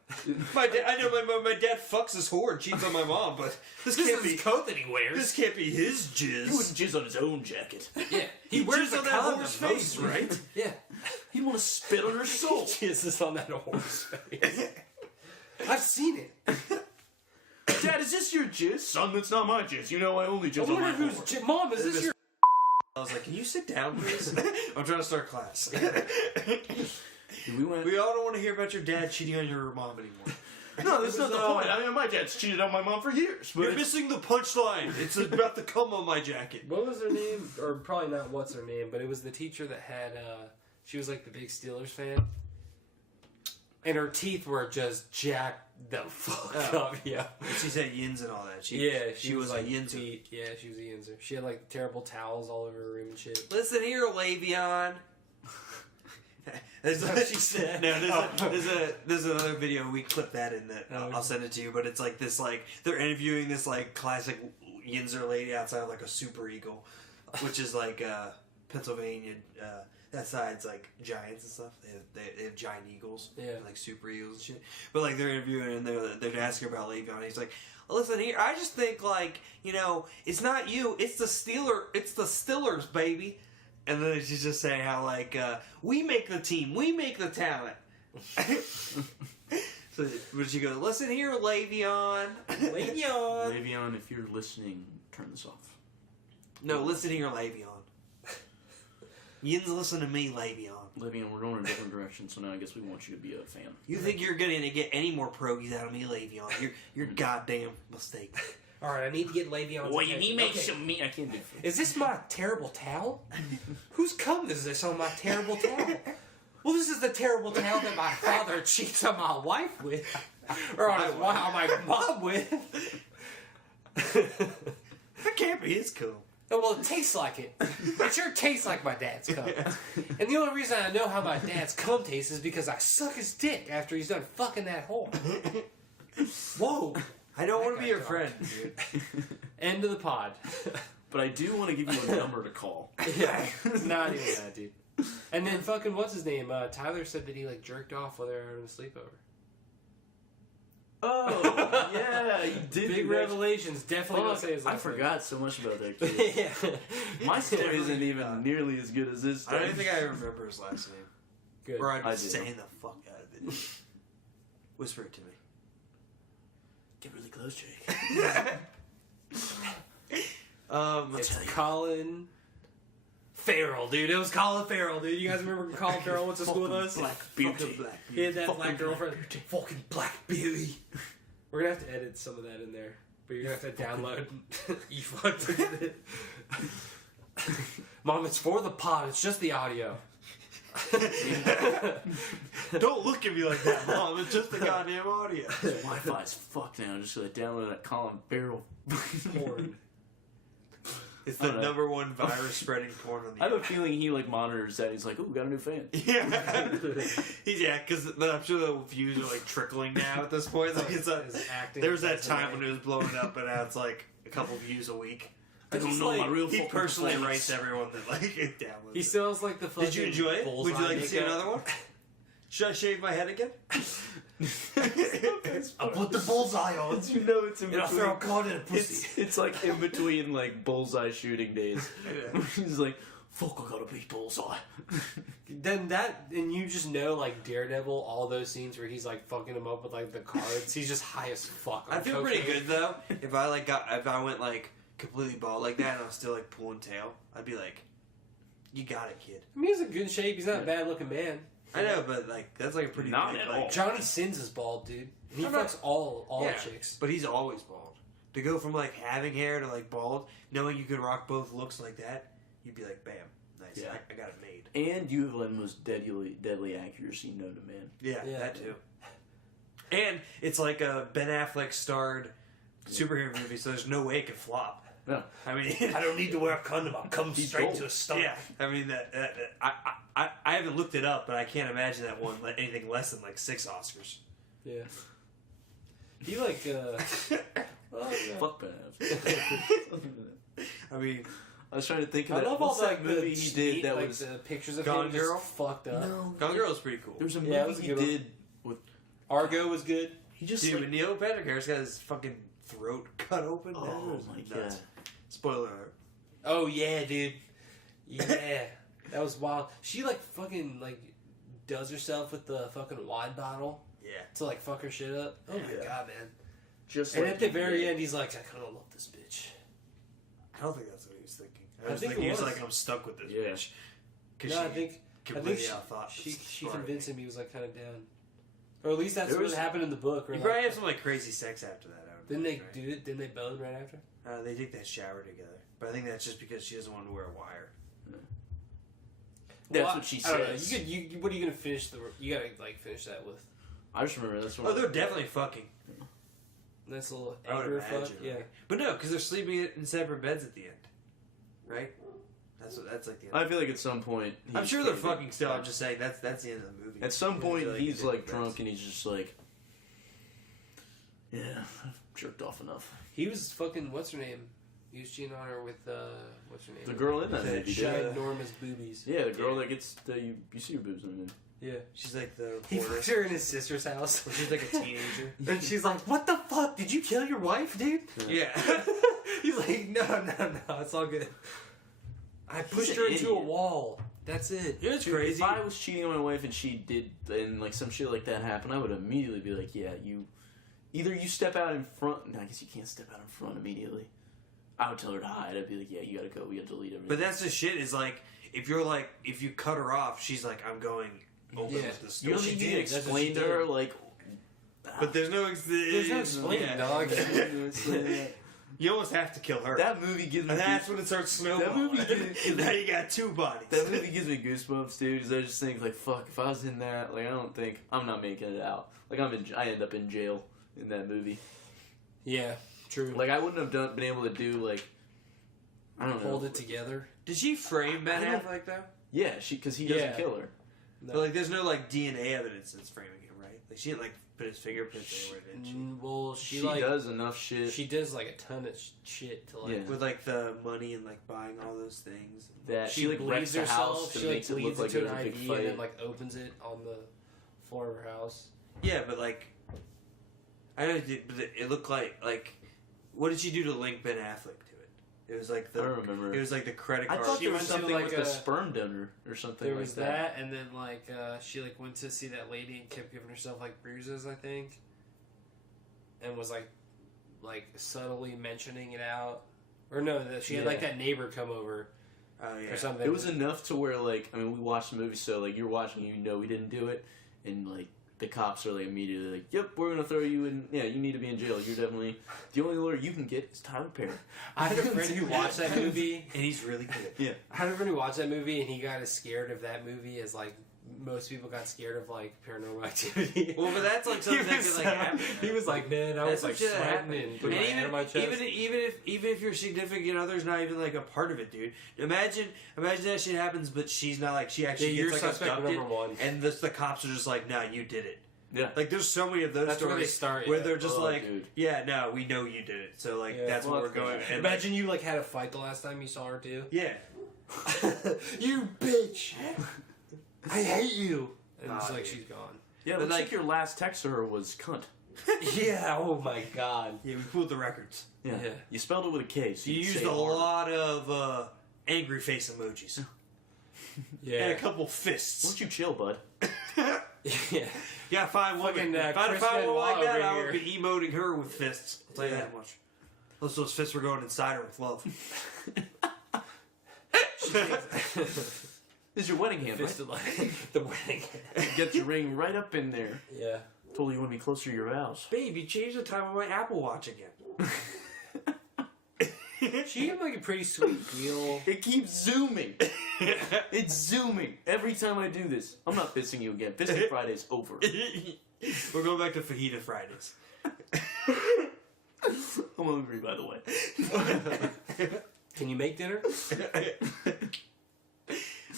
I know my dad fucks his whore and cheats on my mom, but this This can't is be his coat that he wears. this can't be his He jizz. wouldn't jizz on his own jacket. Yeah, he He wears jizzed the on that condom whore's face, mostly. right? Yeah, He'd want to spit on her soul. he jizzes on that horse face. I've seen it. Dad, is this your jizz? Son, that's not my jizz. You know I only I jizz on my wonder who's whore. Mom. Is this your? I was like, can you sit down, please? I'm trying to start class. We went... We all don't want to hear about your dad cheating on your mom anymore. No, that's not the point. I mean, my dad's cheated on my mom for years. But You're missing the punchline. It's about the cum on my jacket. What was her name? Or probably not what's her name, but it was the teacher that had, she was like the big Steelers fan. And her teeth were just jacked the fuck up, yeah. She said yins and all that. She was like yinzer. Yeah, she was a yinzer. She had like terrible towels all over her room and shit. Listen here, Le'Veon. That's what she said. No, there's another video. We clipped that in that. I'll send it to you. But it's like this, like they're interviewing this like classic Yinzer lady outside of like a Super Eagle, which is like Pennsylvania. That side's like giants and stuff. They have giant eagles, and, like Super Eagles and shit. But like they're interviewing and they're asking about Le'Veon. And he's like, listen here, I just think like it's not you, it's the Steelers, baby. And then she's just saying how, like, we make the team, we make the talent. So But she goes, listen here, Le'Veon. Le'Veon, if you're listening, turn this off. No, listen here, Le'Veon. Yins, listen to me, Le'Veon. Le'Veon, we're going in a different direction, so now I guess we want you to be a fan. You think you're going to get any more pierogies out of me, Le'Veon? You're goddamn mistake. Alright, I need to get Le'Veon's Boy, attention. he makes some meat. I can't do it. Is this my terrible towel? Whose cum is this on my terrible towel? Well, this is the terrible towel that my father cheats on my wife with. Or on my mom with. That can't be his cum. Oh, well, it tastes like it. It sure tastes like my dad's cum. And the only reason I know how my dad's cum tastes is because I suck his dick after he's done fucking that whore. Whoa. I don't want to be your friend, dude. End of the pod. But I do want to give you a number to call. Yeah. Not even that, dude. And then fucking, what's his name? Tyler said that he, like, jerked off while they were having a sleepover. Oh, yeah, you did. Big revelations. Definitely don't say his I last name. forgot so much about that kid. Yeah. My story isn't even nearly as good as this. I don't think I remember his last name. Good. Or I'd I be do. saying the fuck out of it. Whisper it to me. Get really close, Jake. It's Colin Farrell, dude. It was Colin Farrell, dude. You guys remember when Colin Farrell went to school with us? Black Beauty. He had that black girlfriend. Fucking Black Beauty. We're gonna have to edit some of that in there. But you're gonna have to download. You fucked with it. Mom, it's for the pod. It's just the audio. Don't look at me like that, Mom. It's just the goddamn audio. Wi-Fi's fucked now. Just so I downloaded that Colin Farrell Porn. It's the number one virus spreading porn on the I have a feeling he like monitors that. He's like, "Ooh, got a new fan." Yeah, because I'm sure the views are like trickling now at this point. Like it's there was that time when it was blowing up, but now it's like a couple views a week. I don't know my real. He personally writes everyone that like it downloads. He still has like the fucking. Did you enjoy it? Would you like to see makeup. another one? Should I shave my head again? I'll put the bullseye on. You know it's in And I'll between. throw a card in a pussy. It's like in between like bullseye shooting days. He's like, "Fuck, I gotta beat bullseye." Then that, and you just know, like Daredevil, all those scenes where he's like fucking him up with like the cards. He's just high as fuck. I feel pretty good though. If I went like completely bald like that and I was still like pulling tail, I'd be like, "You got it, kid." I mean, he's in good shape. He's not a bad looking man. I know, but like that's like a pretty Not big, at like, all. Johnny Sins is bald, dude. And he I'm not- fucks all yeah, chicks. but he's always bald. To go from like having hair to like bald, knowing you could rock both looks like that, you'd be like, "Bam, nice, Yeah. I got it made." And you have the most deadly accuracy known to man. Yeah, Yeah. that too. And it's like a Ben Affleck starred superhero movie, so there's no way it could flop. No. I mean, I don't need to wear a condom. I'll come straight gold. to a stomach. yeah. I mean I haven't looked it up, but I can't imagine that won anything less than like 6 Oscars. Yeah. He like well, yeah. Fuck Ben I mean, I was trying to think of I that. love all What's the, that movie the he did that like, was the pictures of Gone him Girl? just fucked up. Gone Girl is pretty cool. There was a Yeah, it movie was a he good one. did with Argo was good. he just Dude, like, when Neil Patrick Harris got his fucking throat cut open. Oh that was my nuts. God. Spoiler alert. Oh yeah, dude. Yeah, that was wild. She like fucking like does herself with the fucking wine bottle Yeah. to like fuck her shit up. Oh my Yeah. god, man. just And like at the he very did. end, he's like, I kind of love this bitch. I don't think that's what he was thinking. I I was think thinking it he was was. like, "I'm stuck with this Yeah. bitch." Because No, I think completely she, outthought. she convinced him he was like kind of down, or at least that's There what was- happened in the book. Where, You like, probably have some like crazy sex after that. I would didn't they imagine, right? do it? Didn't they bone right after? They take that shower together, but I think that's just because she doesn't want to wear a wire. That's Well, what she I don't know. says. You what are you gonna finish the? You gotta like finish that with I just remember that's what Oh, they're definitely fucking. nice little I would anger fuck. imagine. Yeah. right? But no, because they're sleeping in separate beds at the end, right? That's like the end. I feel like at some point I'm he's sure they're pretty fucking big. still. I'm just saying that's the end of the movie. At some I point feel he's they like did the drunk best. and he's just like, yeah, I've jerked off enough. He was fucking what's her name? He was cheating on her with what's her name? The girl in that That movie, shit. did. Ginormous boobies. Yeah, the girl that gets you see her boobs in the movie. Yeah. She's like the He porter. fucked her in his sister's house. She's like a teenager. And she's like, "What the fuck? Did you kill your wife, dude?" Yeah. He's like, "No, it's all good. I pushed an her into a idiot. wall." That's it. It's Dude, crazy. If I was cheating on my wife and she did, and like some shit like that happened, I would immediately be like, yeah, either you step out in front. No, I guess you can't step out in front immediately. I would tell her to hide. I'd be like, yeah, you gotta go. We gotta delete everything. But that's the shit. Is like if you cut her off, she's like, I'm going open with this. You don't need to explain to her like. But there's no explaining, dog. You almost have to kill her. That movie gives me. And that's when it starts snowballing. Now you got two bodies. That movie gives me goosebumps, dude. Because I just think like, fuck, if I was in that, like, I don't think I'm not making it out. Like I end up in jail in that movie. Yeah, true. Like I wouldn't have been able to do like. I don't know. Hold it together. Did she frame Ben Affleck though? Yeah, because he doesn't kill her. No. But like, there's no like DNA evidence that's framing him, right? Like she didn't like put his fingerprints anywhere, did she? Well, she like does enough shit. She does like a ton of shit to like with like the money and like buying all those things. That she like wrecks the house. She like bleeds like into an a big IV fight. and then like opens it on the floor of her house. Yeah, but like, I don't know, but it looked like, what did she do to link Ben Affleck to it? It was like I don't remember. It was like the credit I card. thought there was went to, something like, with the sperm donor or something. There like was that, and then like she like went to see that lady and kept giving herself like bruises, I think, and was like subtly mentioning it out, or no, that she had like that neighbor come over. Oh yeah. Or something. It was enough to where like I mean we watched the movie, so like you're watching, you know we didn't do it, and like the cops are like immediately like, yep, we're gonna throw you in. Yeah, you need to be in jail. You're definitely the only lawyer you can get is Tyler Perry. I had a friend who watched that movie, and he's really good. Yeah, I had a friend who watched that movie, and he got as scared of that movie as like most people got scared of like Paranormal Activity. Well, but that's like something that could like happen. He was like, man, I was like sweating and putting my hand on my chest. Even if your significant other's not even like a part of it, dude. Imagine that shit happens, but she's not like she actually you're gets like suspect abducted, number one. and the cops are just like, nah, you did it. Yeah, like there's so many of those that's stories where they start, where they're just dude. yeah, no, we know you did it. So like that's where we're going. And imagine you like had a fight the last time you saw her too. Yeah, you bitch. I hate you. And it's like she's gone. Yeah, but like your last text to her was cunt. Yeah. Oh my god. Yeah, we pulled the records. Yeah, you spelled it with a K. So you used a lot of angry face emojis. Yeah, and a couple fists. Why don't you chill, bud? Yeah. Yeah, fine woman. If I found one like that, I would be emoting her with fists. I'll tell you that much. Unless those fists were going inside her with love. This is your wedding hand, right? The wedding hand. Get your ring right up in there. Yeah. Told you want to be closer to your vows. Babe, you changed the time on my Apple Watch again. She had like a pretty sweet deal. It keeps zooming. It's zooming. Every time I do this. I'm not fisting you again. Fisting Friday's over. We're going back to Fajita Fridays. I'm hungry, by the way. Can you make dinner?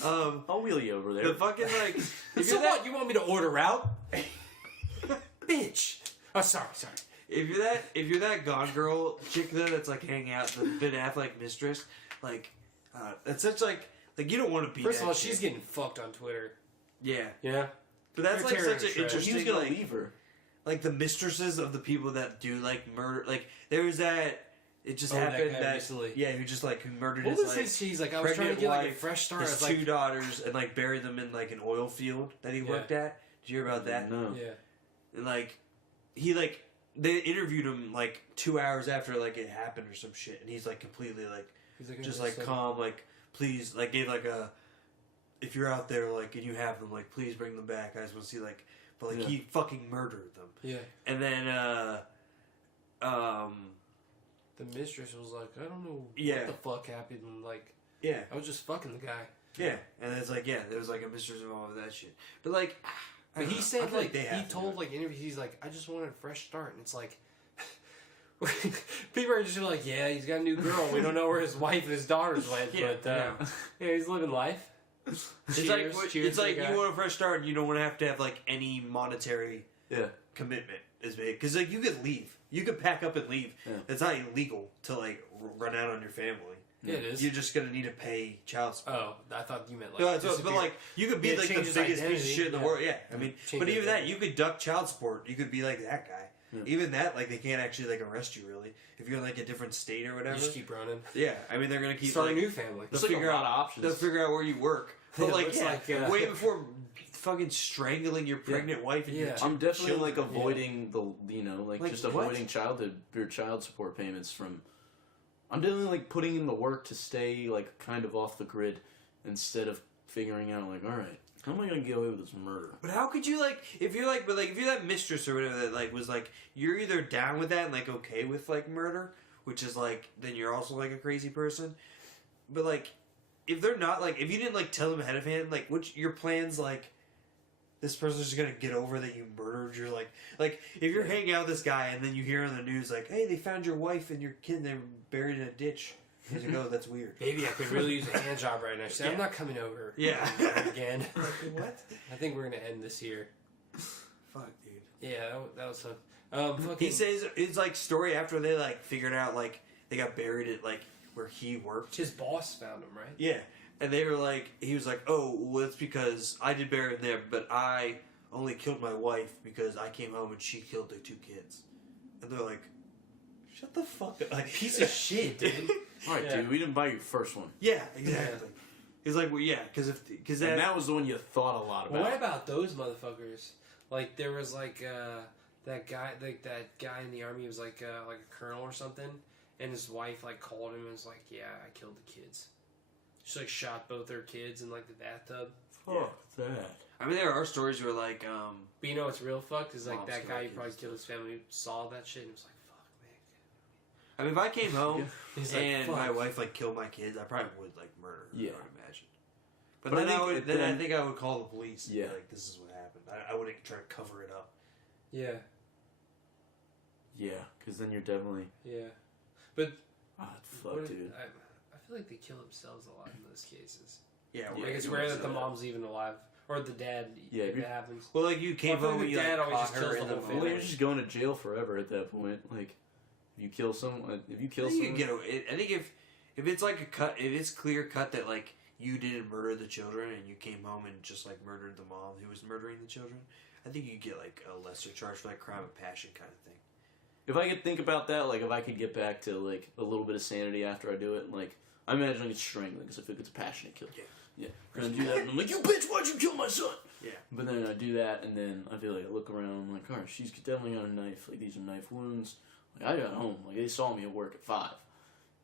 I'll wheel you over there. The fucking like... So what? You want me to order out? Bitch. Oh, sorry. If you're that Gone Girl chick though that's like hanging out, the Ben Affleck mistress, like that's such like you don't want to be. First that of all, chick. she's getting fucked on Twitter. Yeah, yeah. But that's like such an interesting. He's gonna like, leave her. Like the mistresses of the people that do like murder. Like there was that. It just happened that recently. Yeah, who just like who murdered what his was like. His, he's like I was trying to get like a fresh start. His two daughters and like buried them in like an oil field that he worked at. Did you hear about that? No. Yeah. And like he like. They interviewed him like 2 hours after like it happened or some shit, and he's like completely like, just like calm, like please, like gave like a, if you're out there like and you have them, like please bring them back. I just want to see like, but like he fucking murdered them. Yeah. And then the mistress was like, I don't know what the fuck happened. Like, yeah, I was just fucking the guy. Yeah, and it's like there was like a mistress involved with that shit, but like. But he said like he told it. like interviews he's like I just wanted a fresh start, and it's like people are just like he's got a new girl, we don't know where his wife and his daughters went, but he's living life. It's like you want a fresh start and you don't want to have like any monetary commitment as big because like you could leave, you could pack up and leave. It's not illegal to like run out on your family. Yeah, it is. You're just gonna need to pay child support. Oh, I thought you meant like. No, but like you could be like the biggest piece of shit in the world. Yeah, I mean, but even that you could duck child support. You could be like that guy. Even that, like, they can't actually, like, arrest you, really. If you're in, like, a different state or whatever. You just keep running. Yeah, I mean, they're gonna keep, start like, a new family. They'll There's figure like a lot out of options. They'll figure out where you work. But, It like, looks like, way before fucking strangling your pregnant wife and your two I'm definitely, like, children. avoiding like just what? avoiding child support payments from... I'm definitely, like, putting in the work to stay, like, kind of off the grid instead of figuring out, like, alright, how am I gonna get away with this murder? But how could you, like, if you're that mistress or whatever that, like, was, like, you're either down with that and, like, okay with, like, murder, which is, like, then you're also, like, a crazy person. But, like, if they're not, like, if you didn't, like, tell them ahead of hand, like, your plans, like, this person's just gonna get over that you murdered your, like, if you're hanging out with this guy and then you hear on the news, like, hey, they found your wife and your kid and they were buried in a ditch. He's like, oh, that's weird. Maybe I could really use a hand job right now. I'm not coming over. Yeah. Again. Like, what? I think we're gonna end this here. Fuck, dude. Yeah, that was fun. He says it's like story after they like figured out like they got buried at like where he worked. His boss found him, right? Yeah, and they were like, he was like, oh, well, it's because I did bury him there, but I only killed my wife because I came home and she killed the 2 kids, and they're like, shut the fuck up, like Piece of shit, dude. All right, dude, we didn't buy your first one. Yeah, exactly. He's like, well, yeah, because that was the one you thought a lot about. What about those motherfuckers? Like there was like that guy in the army was like a colonel or something, and his wife like called him and was like, "Yeah, I killed the kids." She like shot both their kids in like the bathtub. Fuck that. I mean, there are stories where like, but you know what's real fucked is like Mom's that killed guy who kids probably and killed his family saw that shit and was like, I mean, if I came home He's like, and fuck. my wife like killed my kids, I probably would like murder her. Yeah. I would imagine. But But then I I think think I would call the police. And Yeah. be like, this is what happened. I wouldn't try to cover it up. Yeah, Yeah, because then you're definitely... yeah. But Ah, fuck, dude. I feel like they kill themselves a lot in those cases. Yeah, Yeah, Like it's you rare always that the know that. mom's even alive or the dad. Yeah, if you- it happens. Well, like you came Well, I feel home like and you the dad like always caught just her kills in the the whole Well, family. you're just going to jail forever at that point. Like, if you kill someone... If you kill I think you someone... can get away. I think if it's like a cut, if it's clear cut that like you didn't murder the children and you came home and just like murdered the mom who was murdering the children, I think you get like a lesser charge for like crime of passion kind of thing. If I could think about that, like, if I could get back to, like, a little bit of sanity after I do it, like, I imagine I get strangling, because I feel like it's a passionate kill. Yeah. And I do that, and I'm like, you bitch, why'd you kill my son? Yeah. But then I do that, and then I feel like I look around, I'm like, alright, she's definitely got a knife. Like, these are knife wounds. Like, I got home. Like, they saw me at work at 5.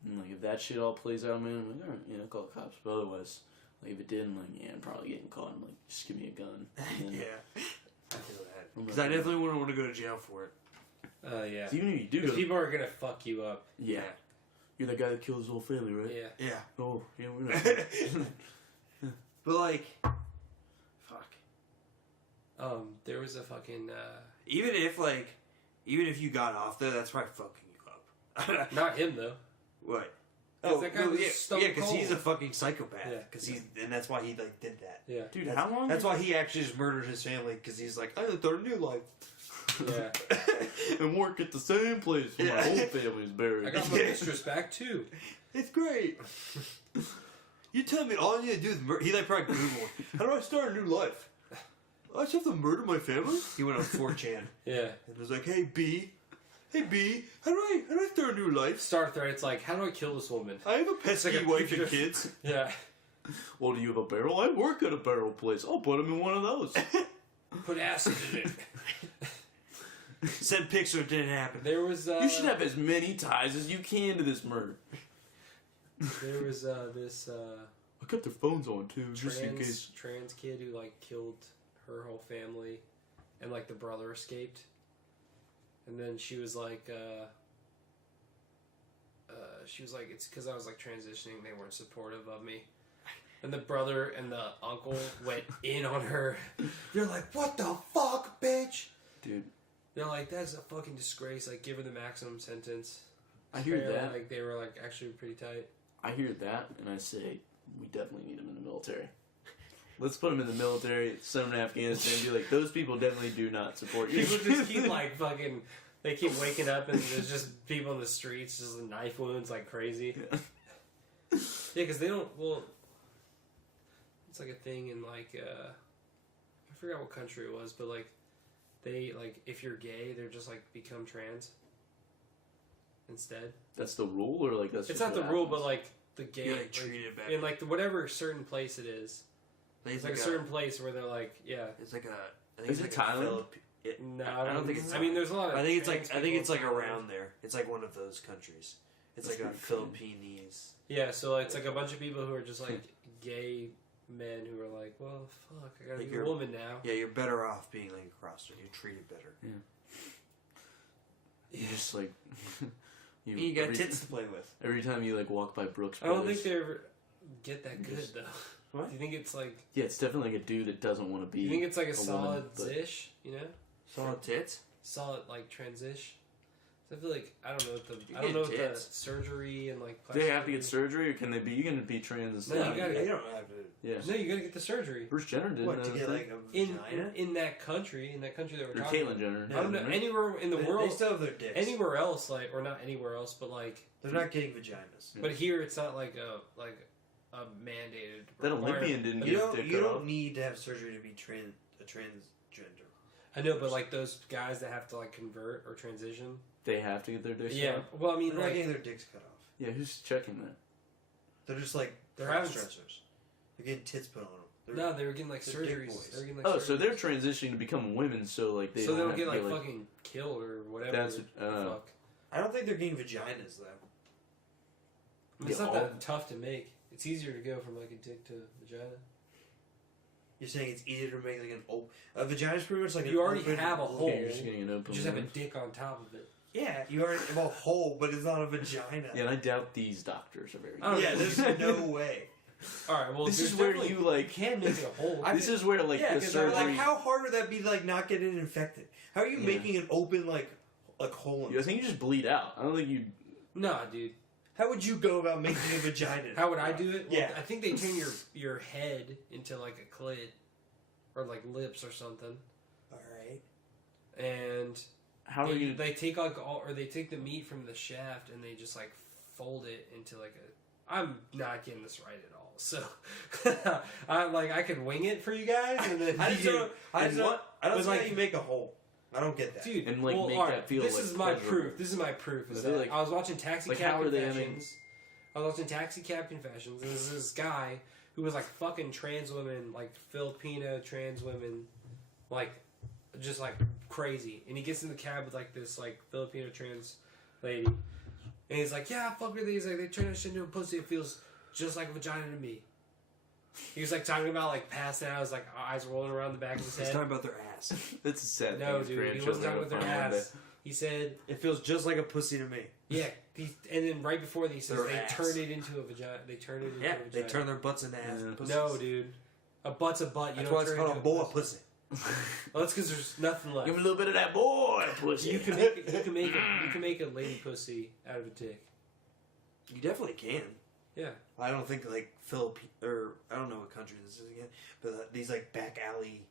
And, like, if that shit all plays out, man, I'm like, alright, yeah, I'll call the cops. But otherwise, like, if it didn't, like, yeah, I'm probably getting caught. I'm like, just give me a gun. And then, Yeah. I feel that I'm because like, I definitely wouldn't want to go to jail for it. Yeah. So even if you do Because go... people are gonna fuck you up. Yeah. You're the guy that killed his whole family, right? Yeah. Yeah. Oh, yeah, we're not. But like, fuck. There was a fucking Even if you got off there, that's probably fucking you up. not him though. What? 'Cause that guy was yeah, stone because he's a cold. fucking psychopath. Yeah. Because and that's why he like did that. Yeah. Dude, how long? That's why he actually just murdered his family because he's like, I lived a new life. Yeah. and work at the same place where my Yeah. whole family's buried. I got my mistress back too. It's great. You tell me all I need to do is murder. He like probably Googled, how do I start a new life? I just have to murder my family? He went on 4chan Yeah. and was like, hey B, how do I start a new life? Start there. It's like, how do I kill this woman? I have a pesky like a wife picture. and kids. Yeah. Well, do you have a barrel? I work at a barrel place. I'll put him in one of those. Put acid in it. Send pics or it didn't happen. There was You should have as many ties as you can to this murder. there was this I kept their phones on too, just in case. trans kid who like killed her whole family, and like the brother escaped, and then she was like it's because I was like transitioning, they weren't supportive of me, and the brother and the uncle went in on her. You're like, what the fuck, bitch? Dude, They're like, that's a fucking disgrace. Like, give her the maximum sentence. I hear Apparently, that. Like, they were like actually pretty tight. I hear that, and I say, we definitely need him in the military. Let's put him in the military, send him to Afghanistan, and be like, those people definitely do not support you. People just keep like fucking. They keep waking up and there's just people in the streets, just knife wounds like crazy. Yeah, because they don't. Well, it's like a thing in like I forgot what country it was, but like they like if you're gay, they're just like become trans instead. That's the rule, or like that's. It's just not the what rule, happens? but like the gay You're, like, treated better. in like whatever certain place it is. It's like a certain place where they're like, yeah. It's like a. I think Is it's it like Thailand? No, I don't think it's. I mean, there's a lot of. I think it's trans like people in Thailand. around there. It's like one of those countries. It's That's like a pretty cool. Filipinese. Yeah, so it's like a bunch of people who are just like gay men who are like, well, fuck, I gotta Like be a you're- woman now. Yeah, you're better off being like a crosser. You're treated better. You just like. You got tits to play with. Every time you like walk by Brooks I don't Brothers. think they ever get that good though. What? Do you think it's like? Yeah, it's definitely like a dude that doesn't want to be. You think it's like a woman, solid but- zish? You know, Solid tits. solid like transish. So I feel like I don't know what the You I don't get know what the tits. surgery and like. Do they have to get surgery, or can they be? You can be trans. No, you gotta- You don't have to. Yeah. No, you gotta get the surgery. Bruce Jenner did. What I to don't get think. like a vagina? In that country that we're Or talking Caitlyn about. Jenner. I don't know right? anywhere in the They world. still have their dicks. Anywhere else, like or not anywhere else, but like. They're not getting vaginas. But here, it's not like a mandated. That requirement. Olympian didn't You get don't. his dick You cut don't off. need to have surgery to be a transgender. I know, but like those guys that have to like convert or transition. They have to get their dicks Yeah. cut off? Well, I mean, They're not like getting their dicks cut off. Yeah, who's checking that? They're just like They're cross having- dressers. They're getting tits put on them. no, they were getting like they're dick surgeries. boys. They were getting, like, Oh, so surgeries. they're transitioning to become women, so like they so they don't have get to like be, fucking killed or whatever. That's, fuck. I don't think they're getting vaginas though. I mean, it's Yeah, not all- that tough to make. It's easier to go from like a dick to vagina. You're saying it's easier to make like an open. A vagina's pretty much like You an already open have a hole. Yeah, you're just getting an open. You just have a wound. dick on top of it. Yeah, you already have a hole, but it's not a vagina. Yeah, and I doubt these doctors are very. I don't Yeah, know. there's no way. All right, well, This there's is where definitely- you like. can make it a hole. This is where like Yeah, the because surgery. like, how hard would that be to like not get it infected? How are you Yeah. making an open like hole? In I think you just bleed out. I don't think you. Nah, dude. How would you go about making a vagina? How would I do it? Well, Yeah. I think they turn your head into like a clit or like lips or something, All right. and How are you? they take like all or they take the meat from the shaft and they just like fold it into like a. I'm not getting this right at all, so I could wing it for you guys, and then I just you don't. I and just don't. I don't but, see like- how you make a hole. I don't get that. dude, And, like, well, make all that feel, This like, is my pleasurable. proof. This is my proof. Is Are they, that like- I was watching Taxi like, Cab how are they Confessions. I was watching Taxi Cab Confessions, and there's this guy who was like fucking trans women, like Filipino trans women, like just like crazy. And he gets in the cab with like this like Filipino trans lady, and he's like, "Yeah, fuck with these. Like they turn that shit into a pussy. It feels just like a vagina to me." He was like talking about like passing out, his like eyes rolling around the back of his He's head. talking about their ass. That's a sad No, thing. dude, he wasn't talking about their ass. He said, It feels just like a pussy to me. "Yeah," and then right before that, he says Their they ass. turn it into a vagina. They turn it into Yeah, a vagina. they turn their butts into ass. Yeah. Pussies. No, dude, a butt's a butt. You That's don't why it's turn called a into boa pussy. Well, that's because there's nothing left. Give him a little bit of that boy pussy. You can make it, you can make a lady pussy out of a dick. You definitely can. Yeah. I don't think like or I don't know what country this is again, but these like back alley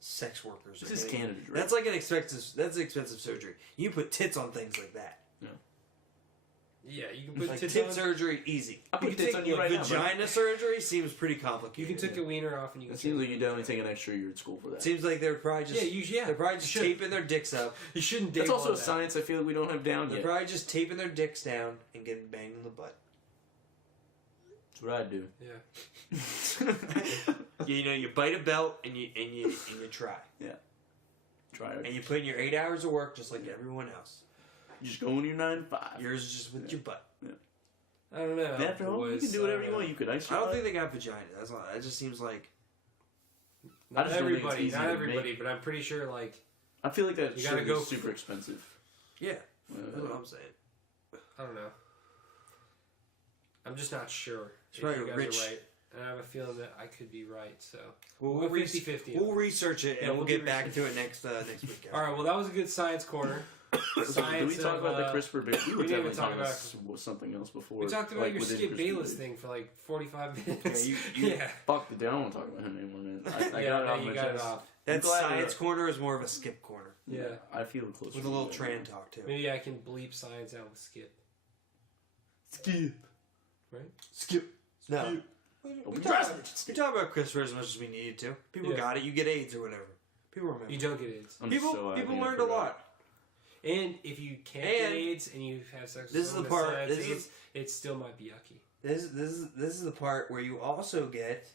sex workers. This are is getting- Canada, right? That's like an expensive. That's expensive surgery. You put tits on things like that. Yeah, you can put Like tits tit on. surgery, easy. I put You tits take on you right now, vagina surgery seems pretty You complicated. can take a wiener off and you can. It seems like you definitely take an extra year at school for that. Seems like they're probably just they're probably just you should. taping their dicks up. You shouldn't date That's also one a of that. science I feel like we don't have down They're yet. probably just taping their dicks down and getting banged in the butt. That's what I do. Yeah. You know, you bite a belt and you try. Try it. And you put in your 8 hours of work just like everyone else. You just go in your 9 to 5. Yours is just with your butt. I don't know. After home, you boys, can do whatever you want. You could ice I don't your think they got vagina. That's all. That just seems like I Not just don't think it's everybody, easy not to everybody, make. but I'm pretty sure like I feel like that You gotta should go be super expensive. yeah. That's what I'm saying. I don't know. I'm just not sure. It's if probably you guys rich. are right. And I have a feeling that I could be right. So Well, we're we'll 50-50. We'll research it and Yeah, we'll we'll get do back research. to it next week. All right. Well, that was a good science corner. Did Science we talk of, about the CRISPR? We were we didn't even definitely talk talking about- about something else before. We talked about like, your within Skip CRISPR Bayles Day. thing for like 45 minutes. you yeah. Fuck the day. I don't want to talk about him anymore, man. I Yeah, got it no, off you my got it chest. off. That I'm glad science that- corner is more of a skip corner Yeah. I feel closer. with a little to Tran talk too. Maybe I can bleep science out with Skip. Skip. Right? Skip. No. Oh, We talk about CRISPR as much as we needed to. People Yeah. got it. You get AIDS or whatever. People remember. You don't get AIDS. People learned a lot. And if you can't get AIDS and you have sex with someone that has AIDS, it still might be yucky. This is the part where you also get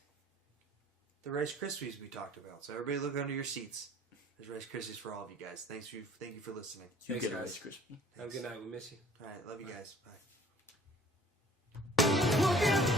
the Rice Krispies we talked about. So everybody look under your seats. There's Rice Krispies for all of you guys. Thank you for listening. You Thanks, get a guys. Rice Krispie. Have a good night. We miss you. All right, love you guys. Bye.